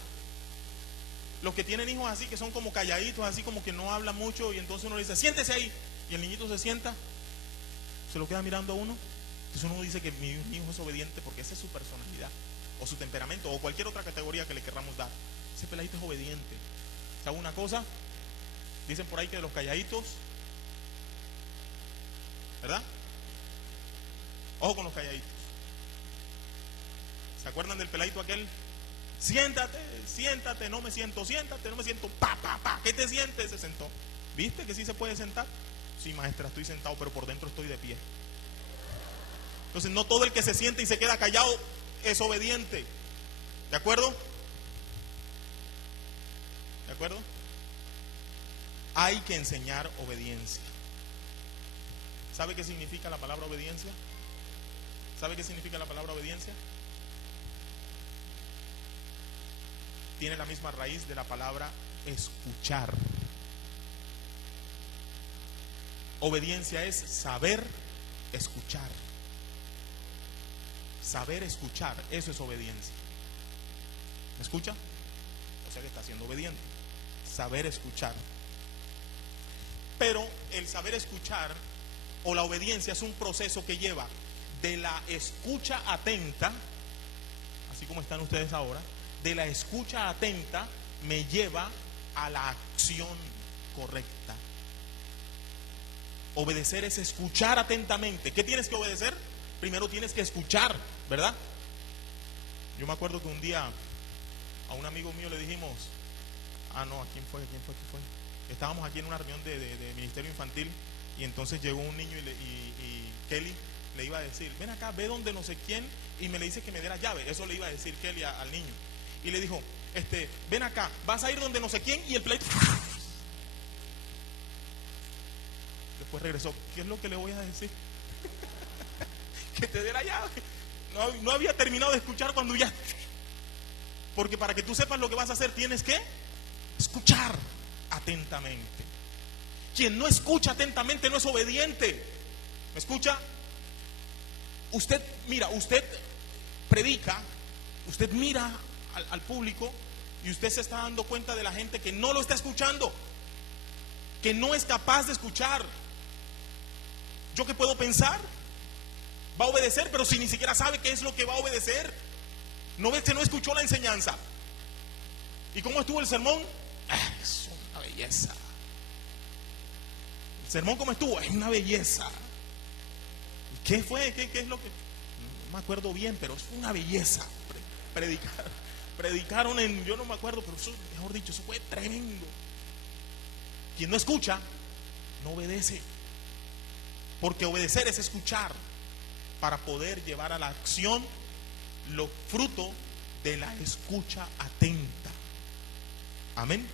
Los que tienen hijos así, que son como calladitos, así como que no hablan mucho, y entonces uno le dice, siéntese ahí, y el niñito se sienta, se lo queda mirando a uno. Entonces uno dice que mi hijo es obediente porque esa es su personalidad, o su temperamento, o cualquier otra categoría que le querramos dar. Ese peladito es obediente. ¿Sabe una cosa? Dicen por ahí que de los calladitos, ¿verdad? Ojo con los calladitos. ¿Se acuerdan del peladito aquel? Siéntate, no me siento, pa. ¿Qué te sientes? Se sentó. ¿Viste que sí se puede sentar? Sí, maestra, estoy sentado, pero por dentro estoy de pie. Entonces no todo el que se siente y se queda callado es obediente. ¿De acuerdo? ¿De acuerdo? Hay que enseñar obediencia. ¿Sabe qué significa la palabra obediencia? ¿Sabe qué significa la palabra obediencia? Tiene la misma raíz de la palabra escuchar. Obediencia es saber escuchar. Saber escuchar, eso es obediencia. ¿Me escucha? O sea que está siendo obediente. Saber escuchar. Pero el saber escuchar o la obediencia es un proceso que lleva de la escucha atenta, así como están ustedes ahora, de la escucha atenta me lleva a la acción correcta. Obedecer es escuchar atentamente. ¿Qué tienes que obedecer? Primero tienes que escuchar, ¿verdad? Yo me acuerdo que un día a un amigo mío le dijimos, ¿a quién fue? Estábamos aquí en una reunión de ministerio infantil, y entonces llegó un niño y Kelly le iba a decir, ven acá, ve donde no sé quién, y me le dice que me dé la llave. Eso le iba a decir Kelly al niño. Y le dijo, ven acá, vas a ir donde no sé quién, y el pleito. Después regresó, ¿qué es lo que le voy a decir? Que te dé la llave. No había terminado de escuchar cuando ya. Porque para que tú sepas lo que vas a hacer, tienes que escuchar atentamente. Quien no escucha atentamente no es obediente. ¿Me escucha? Usted predica, usted mira al público Y usted se está dando cuenta de la gente que no lo está escuchando, que no es capaz de escuchar. ¿Yo qué puedo pensar? Va a obedecer, pero si ni siquiera sabe qué es lo que va a obedecer. No ve que no escuchó la enseñanza. ¿Y cómo estuvo el sermón? Es una belleza. El sermón, ¿cómo estuvo? Es una belleza. ¿Qué fue? ¿Qué es lo que? No me acuerdo bien, pero es una belleza. Predicaron en, yo no me acuerdo, pero eso, mejor dicho, eso fue tremendo. Quien no escucha, no obedece. Porque obedecer es escuchar para poder llevar a la acción lo fruto de la escucha atenta. Amén.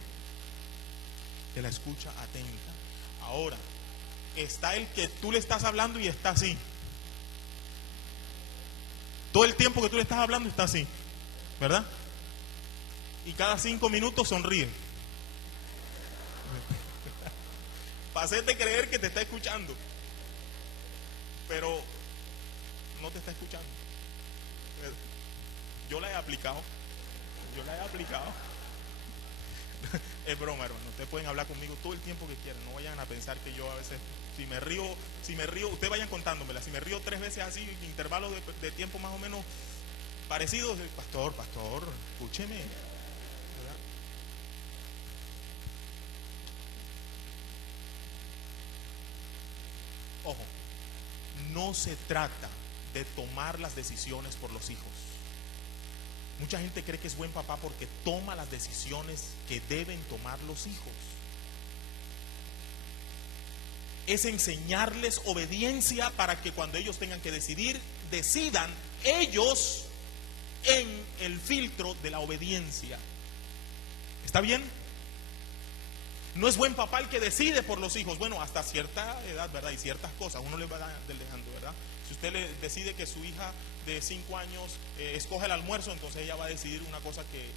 De la escucha atenta. Ahora, está el que tú le estás hablando y está así. Todo el tiempo que tú le estás hablando está así, ¿verdad? Y cada 5 minutos sonríe para hacerte creer que te está escuchando, pero no te está escuchando. Yo la he aplicado. Es broma, hermano. Ustedes pueden hablar conmigo todo el tiempo que quieran. No vayan a pensar que yo a veces, si me río, ustedes vayan contándomela. Si me río 3 veces así, intervalos de tiempo más o menos parecidos, pastor, escúcheme, ¿verdad? Ojo, no se trata de tomar las decisiones por los hijos. Mucha gente cree que es buen papá porque toma las decisiones que deben tomar los hijos. Es enseñarles obediencia para que cuando ellos tengan que decidir, decidan ellos en el filtro de la obediencia. ¿Está bien? No es buen papá el que decide por los hijos. Bueno, hasta cierta edad, ¿verdad? Y ciertas cosas uno le va dejando, ¿verdad? Si usted le decide que su hija de 5 años escoge el almuerzo, entonces ella va a decidir una cosa que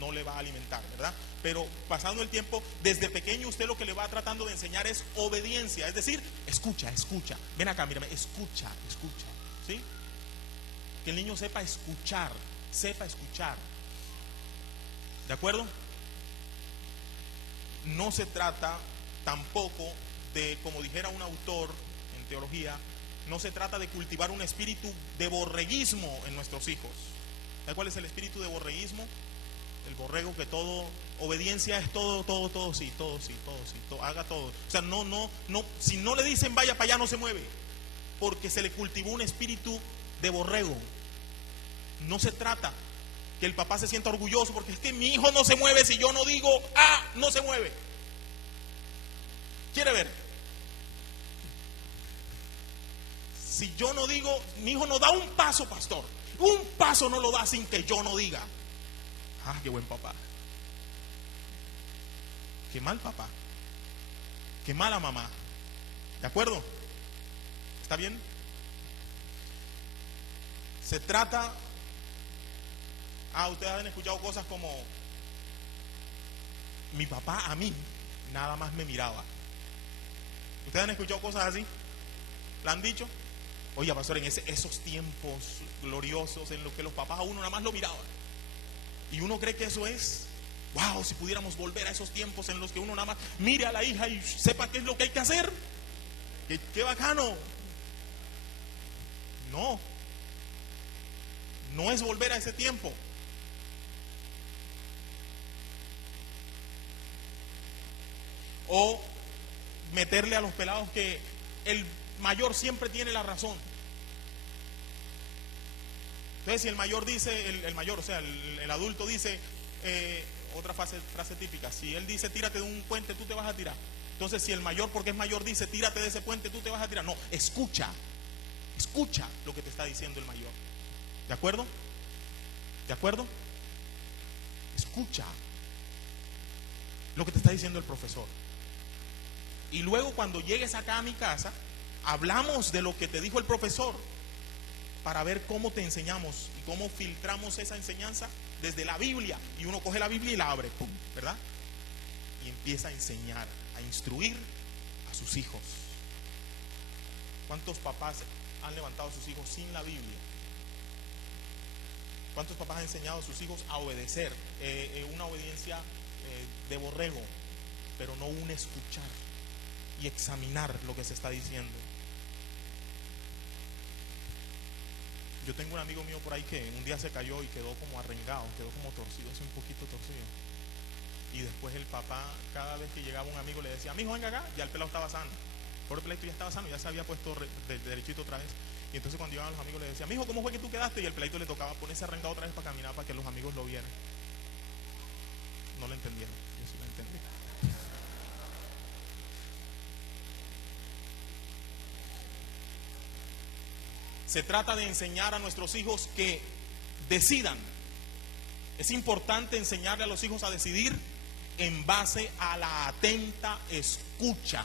no le va a alimentar, ¿verdad? Pero pasando el tiempo, desde pequeño usted lo que le va tratando de enseñar es obediencia, es decir, escucha, ven acá, mírame, escucha, ¿sí? Que el niño sepa escuchar, ¿de acuerdo? No se trata tampoco de, como dijera un autor en teología, no se trata de cultivar un espíritu de borreguismo en nuestros hijos. ¿Sabe cuál es el espíritu de borreguismo? El borrego que todo, obediencia es todo, sí, haga todo. O sea, no, si no le dicen vaya para allá no se mueve, porque se le cultivó un espíritu de borrego. No se trata que el papá se sienta orgulloso porque es que mi hijo no se mueve si yo no digo no se mueve. ¿Quiere ver? Si yo no digo, mi hijo no da un paso, pastor. Un paso no lo da sin que yo no diga. Qué buen papá. Qué mal papá. Qué mala mamá. ¿De acuerdo? ¿Está bien? Se trata... ustedes han escuchado cosas como: mi papá a mí nada más me miraba. ¿Ustedes han escuchado cosas así? ¿La han dicho? Oye, pastor, en esos tiempos gloriosos en los que los papás a uno nada más lo miraban. Y uno cree que eso es, wow, si pudiéramos volver a esos tiempos en los que uno nada más mire a la hija y sepa qué es lo que hay que hacer. Qué bacano. No es volver a ese tiempo. O meterle a los pelados que el mayor siempre tiene la razón. Entonces, si el mayor dice, el mayor, o sea, el adulto dice, otra frase típica, si él dice tírate de un puente, tú te vas a tirar. Entonces, si el mayor, porque es mayor, dice tírate de ese puente, tú te vas a tirar. No, escucha lo que te está diciendo el mayor. ¿De acuerdo? Escucha lo que te está diciendo el profesor. Y luego, cuando llegues acá a mi casa, hablamos de lo que te dijo el profesor para ver cómo te enseñamos y cómo filtramos esa enseñanza desde la Biblia. Y uno coge la Biblia y la abre, ¡pum!, ¿verdad? Y empieza a enseñar, a instruir a sus hijos. ¿Cuántos papás han levantado a sus hijos sin la Biblia? ¿Cuántos papás han enseñado a sus hijos a obedecer? Una obediencia de borrego, pero no un escuchar y examinar lo que se está diciendo. Yo tengo un amigo mío por ahí que un día se cayó y quedó como arrengado, quedó como torcido, así un poquito torcido. Y después el papá, cada vez que llegaba un amigo le decía: mijo, venga acá. Ya el pelado estaba sano. Por el peladito ya estaba sano, ya se había puesto derechito otra vez. Y entonces cuando llegaban los amigos le decía: mijo, ¿cómo fue que tú quedaste? Y el peladito le tocaba ponerse arrengado otra vez para caminar, para que los amigos lo vieran. No lo entendieron, yo sí lo entendí. Se trata de enseñar a nuestros hijos que decidan. Es importante enseñarle a los hijos a decidir en base a la atenta escucha,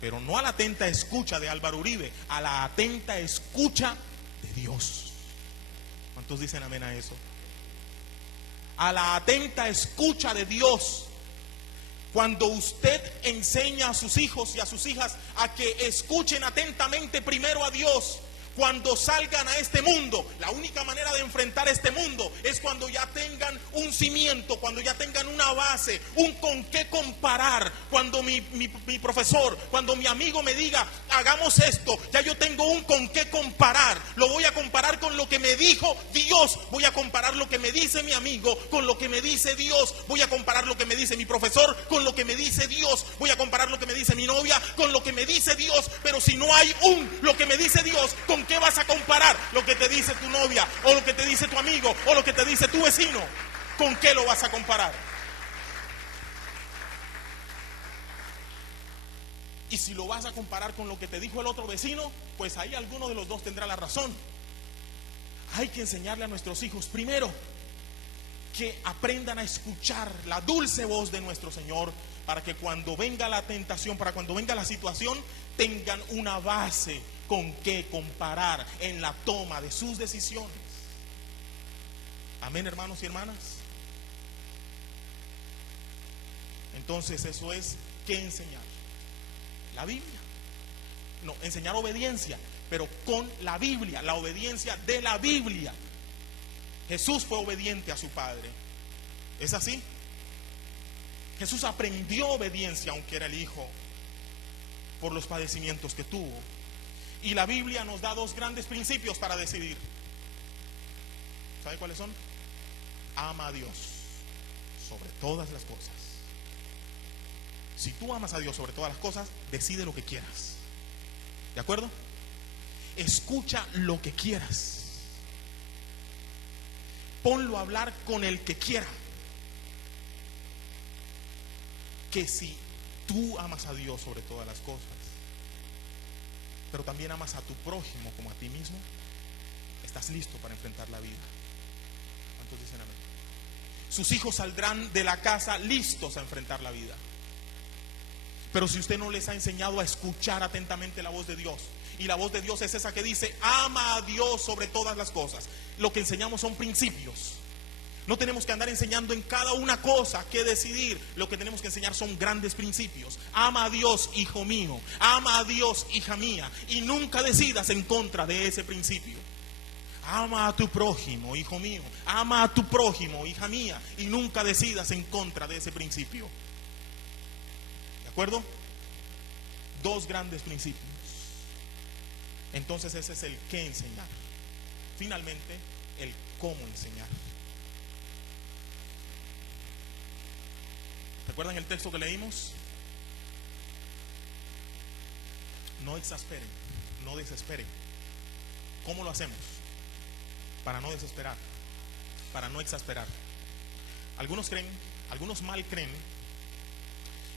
pero no a la atenta escucha de Álvaro Uribe, a la atenta escucha de Dios. ¿Cuántos dicen amén a eso? A la atenta escucha de Dios. Cuando usted enseña a sus hijos y a sus hijas a que escuchen atentamente primero a Dios, cuando salgan a este mundo, la única manera de enfrentar este mundo es cuando ya tengan un cimiento, cuando ya tengan una base, un con qué comparar. Cuando mi profesor, cuando mi amigo me diga: hagamos esto, ya yo tengo un con qué comparar. Lo voy a comparar con lo que me dijo Dios. Voy a comparar lo que me dice mi amigo con lo que me dice Dios. Voy a comparar lo que me dice mi profesor con lo que me dice Dios. Voy a comparar lo que me dice mi novia con lo que me dice Dios. Pero si no hay lo que me dice Dios, ¿con qué vas a comparar lo que te dice tu novia, o lo que te dice tu amigo, o lo que te dice tu vecino? ¿Con qué lo vas a comparar? Y si lo vas a comparar con lo que te dijo el otro vecino, pues ahí alguno de los dos tendrá la razón. Hay que enseñarle a nuestros hijos primero que aprendan a escuchar la dulce voz de nuestro Señor, para que cuando venga la tentación, para cuando venga la situación, tengan una base con qué comparar en la toma de sus decisiones. Amén, hermanos y hermanas. Entonces eso es ¿qué enseñar? La Biblia. No, enseñar obediencia, pero con la Biblia, la obediencia de la Biblia. Jesús fue obediente a su Padre. ¿Es así? Jesús aprendió obediencia aunque era el Hijo, por los padecimientos que tuvo. Y la Biblia nos da dos grandes principios para decidir. ¿Sabe cuáles son? Ama a Dios sobre todas las cosas. Si tú amas a Dios sobre todas las cosas, decide lo que quieras. ¿De acuerdo? Escucha lo que quieras. Ponlo a hablar con el que quiera. Que si tú amas a Dios sobre todas las cosas, pero también amas a tu prójimo como a ti mismo, estás listo para enfrentar la vida. ¿Cuántos dicen amén? Sus hijos saldrán de la casa listos a enfrentar la vida. Pero si usted no les ha enseñado a escuchar atentamente la voz de Dios, y la voz de Dios es esa que dice: ama a Dios sobre todas las cosas. Lo que enseñamos son principios. No tenemos que andar enseñando en cada una cosa que decidir. Lo que tenemos que enseñar son grandes principios. Ama a Dios, hijo mío. Ama a Dios, hija mía. Y nunca decidas en contra de ese principio. Ama a tu prójimo, hijo mío. Ama a tu prójimo, hija mía. Y nunca decidas en contra de ese principio. ¿De acuerdo? Dos grandes principios. Entonces ese es el qué enseñar. Finalmente, el cómo enseñar. ¿Recuerdan el texto que leímos? No exasperen, no desesperen. ¿Cómo lo hacemos? Para no desesperar, para no exasperar. Algunos mal creen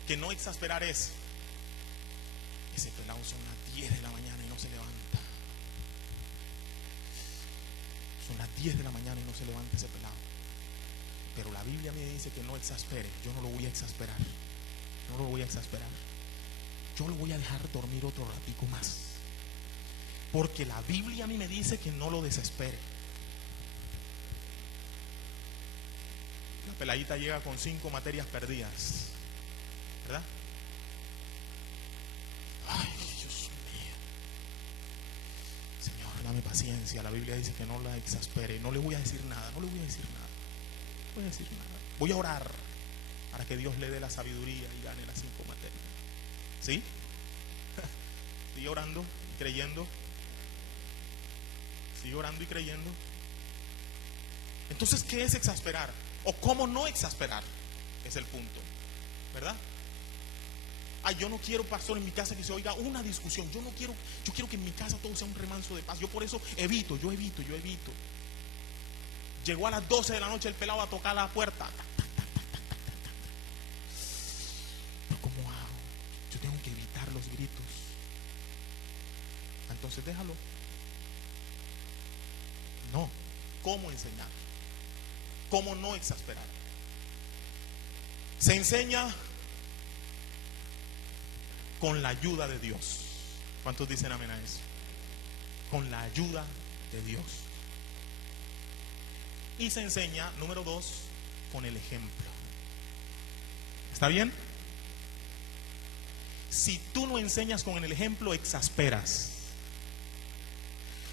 que no exasperar es: ese pelado son las 10 de la mañana y no se levanta. Son las 10 de la mañana y no se levanta ese pelado. Pero la Biblia me dice que no exaspere. Yo no lo voy a exasperar. No lo voy a exasperar. Yo lo voy a dejar dormir otro ratico más. Porque la Biblia a mí me dice que no lo desespere. La peladita llega con 5 materias perdidas, ¿verdad? Ay, Dios mío. Señor, dame paciencia. paciencia. La Biblia dice que no la exaspere. No le voy a decir nada, no le voy a decir nada. No voy a decir nada. Voy a orar para que Dios le dé la sabiduría y gane las 5 materias. ¿Sí? Sigue orando y creyendo. Sigue orando y creyendo. Entonces, ¿qué es exasperar? ¿O cómo no exasperar? Es el punto, ¿verdad? Yo no quiero, pastor, en mi casa que se oiga una discusión. Yo quiero que en mi casa todo sea un remanso de paz. Yo por eso evito. Llegó a las 12 de la noche el pelado a tocar la puerta. ¿Pero cómo hago? Yo tengo que evitar los gritos. Entonces déjalo. No. ¿Cómo enseñar? ¿Cómo no exasperar? Se enseña con la ayuda de Dios. ¿Cuántos dicen amén a eso? Con la ayuda de Dios. Y se enseña, número 2, con el ejemplo. ¿Está bien? Si tú no enseñas con el ejemplo, exasperas.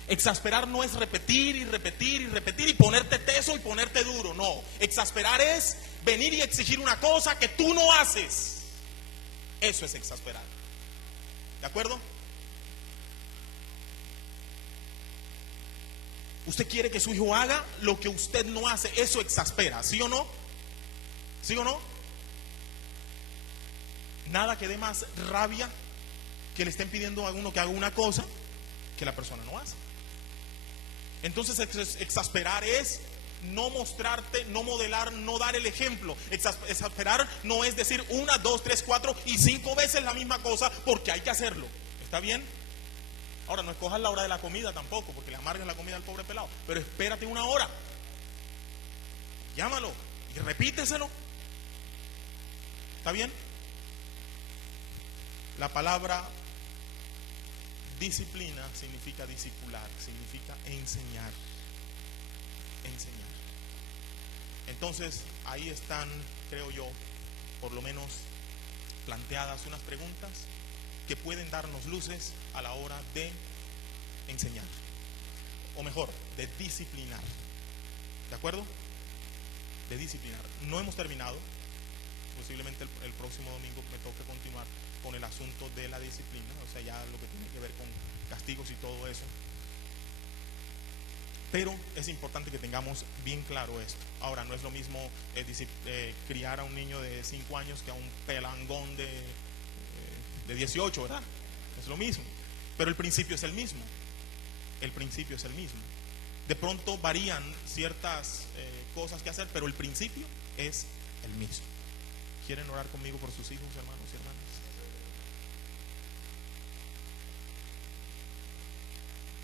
Exasperar no es repetir y ponerte teso y ponerte duro. No, exasperar es venir y exigir una cosa que tú no haces. Eso es exasperar. ¿De acuerdo? Usted quiere que su hijo haga lo que usted no hace. Eso exaspera, ¿sí o no? ¿Sí o no? Nada que dé más rabia que le estén pidiendo a uno que haga una cosa que la persona no hace. Entonces exasperar es no mostrarte, no modelar, no dar el ejemplo. Exasperar no es decir 1, 2, 3, 4 y 5 veces la misma cosa porque hay que hacerlo. ¿Está bien? Ahora no escojas la hora de la comida tampoco, porque le amargas la comida al pobre pelado. Pero espérate 1 hora. Llámalo y repíteselo. ¿Está bien? La palabra disciplina significa discipular, significa enseñar. Enseñar. Entonces, ahí están, creo yo, por lo menos planteadas unas preguntas que pueden darnos luces a la hora de enseñar. O mejor, de disciplinar. ¿De acuerdo? De disciplinar. No hemos terminado. Posiblemente el próximo domingo me toque continuar con el asunto de la disciplina, o sea, ya lo que tiene que ver con castigos y todo eso. Pero es importante que tengamos bien claro esto. Ahora, no es lo mismo criar a un niño de 5 años que a un pelangón de 18, ¿verdad? Es lo mismo. Pero el principio es el mismo. El principio es el mismo. De pronto varían ciertas cosas que hacer, pero el principio es el mismo. ¿Quieren orar conmigo por sus hijos, hermanos y hermanas?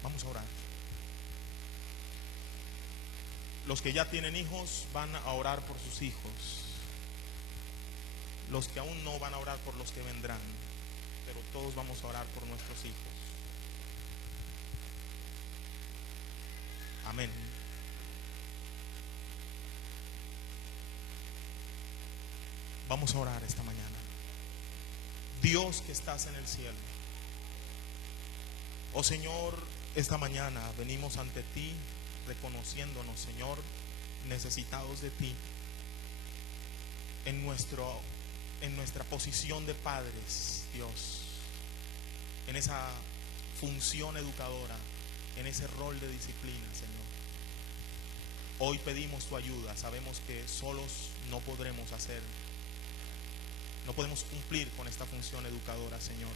Vamos a orar. Los que ya tienen hijos van a orar por sus hijos. Los que aún no van a orar por los que vendrán. Pero todos vamos a orar por nuestros hijos. Amén. Vamos a orar esta mañana. Dios que estás en el cielo. Oh Señor, esta mañana venimos ante ti reconociéndonos, Señor, necesitados de ti en nuestra posición de padres, Dios, en esa función educadora, en ese rol de disciplina, Señor. Hoy pedimos tu ayuda. Sabemos que solos no podremos no podemos cumplir con esta función educadora, Señor.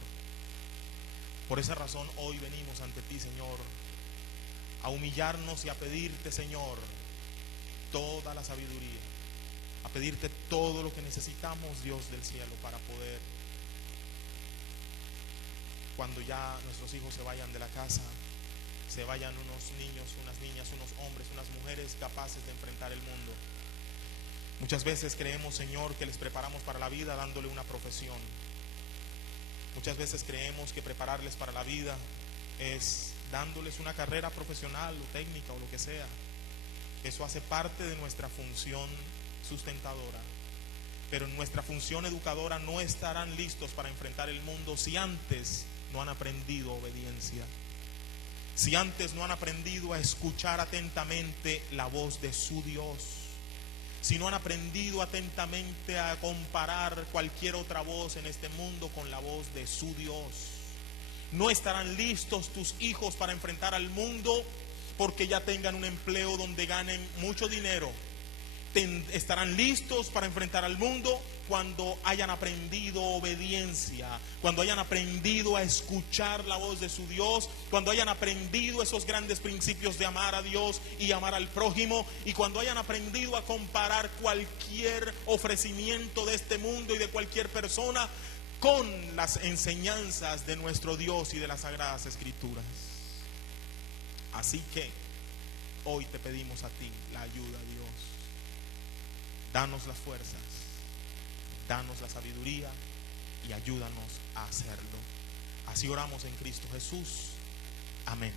Por esa razón hoy venimos ante ti, Señor, a humillarnos y a pedirte, Señor, toda la sabiduría, a pedirte todo lo que necesitamos, Dios del cielo, para poder, cuando ya nuestros hijos se vayan de la casa, se vayan unos niños, unas niñas, unos hombres, unas mujeres capaces de enfrentar el mundo. Muchas veces creemos, Señor, que les preparamos para la vida dándole una profesión. Muchas veces creemos que prepararles para la vida es dándoles una carrera profesional o técnica o lo que sea. Eso hace parte de nuestra función sustentadora. Pero en nuestra función educadora no estarán listos para enfrentar el mundo si antes no han aprendido obediencia. si antes no han aprendido a escuchar atentamente la voz de su Dios, si no han aprendido atentamente a comparar cualquier otra voz en este mundo con la voz de su Dios, no estarán listos tus hijos para enfrentar al mundo porque ya tengan un empleo donde ganen mucho dinero. Estarán listos para enfrentar al mundo cuando hayan aprendido obediencia, cuando hayan aprendido a escuchar la voz de su Dios, cuando hayan aprendido esos grandes principios de amar a Dios y amar al prójimo, y cuando hayan aprendido a comparar cualquier ofrecimiento de este mundo y de cualquier persona con las enseñanzas de nuestro Dios y de las Sagradas Escrituras. Así que hoy te pedimos a ti la ayuda, Dios. Danos las fuerzas, danos la sabiduría y ayúdanos a hacerlo. Así oramos en Cristo Jesús. Amén.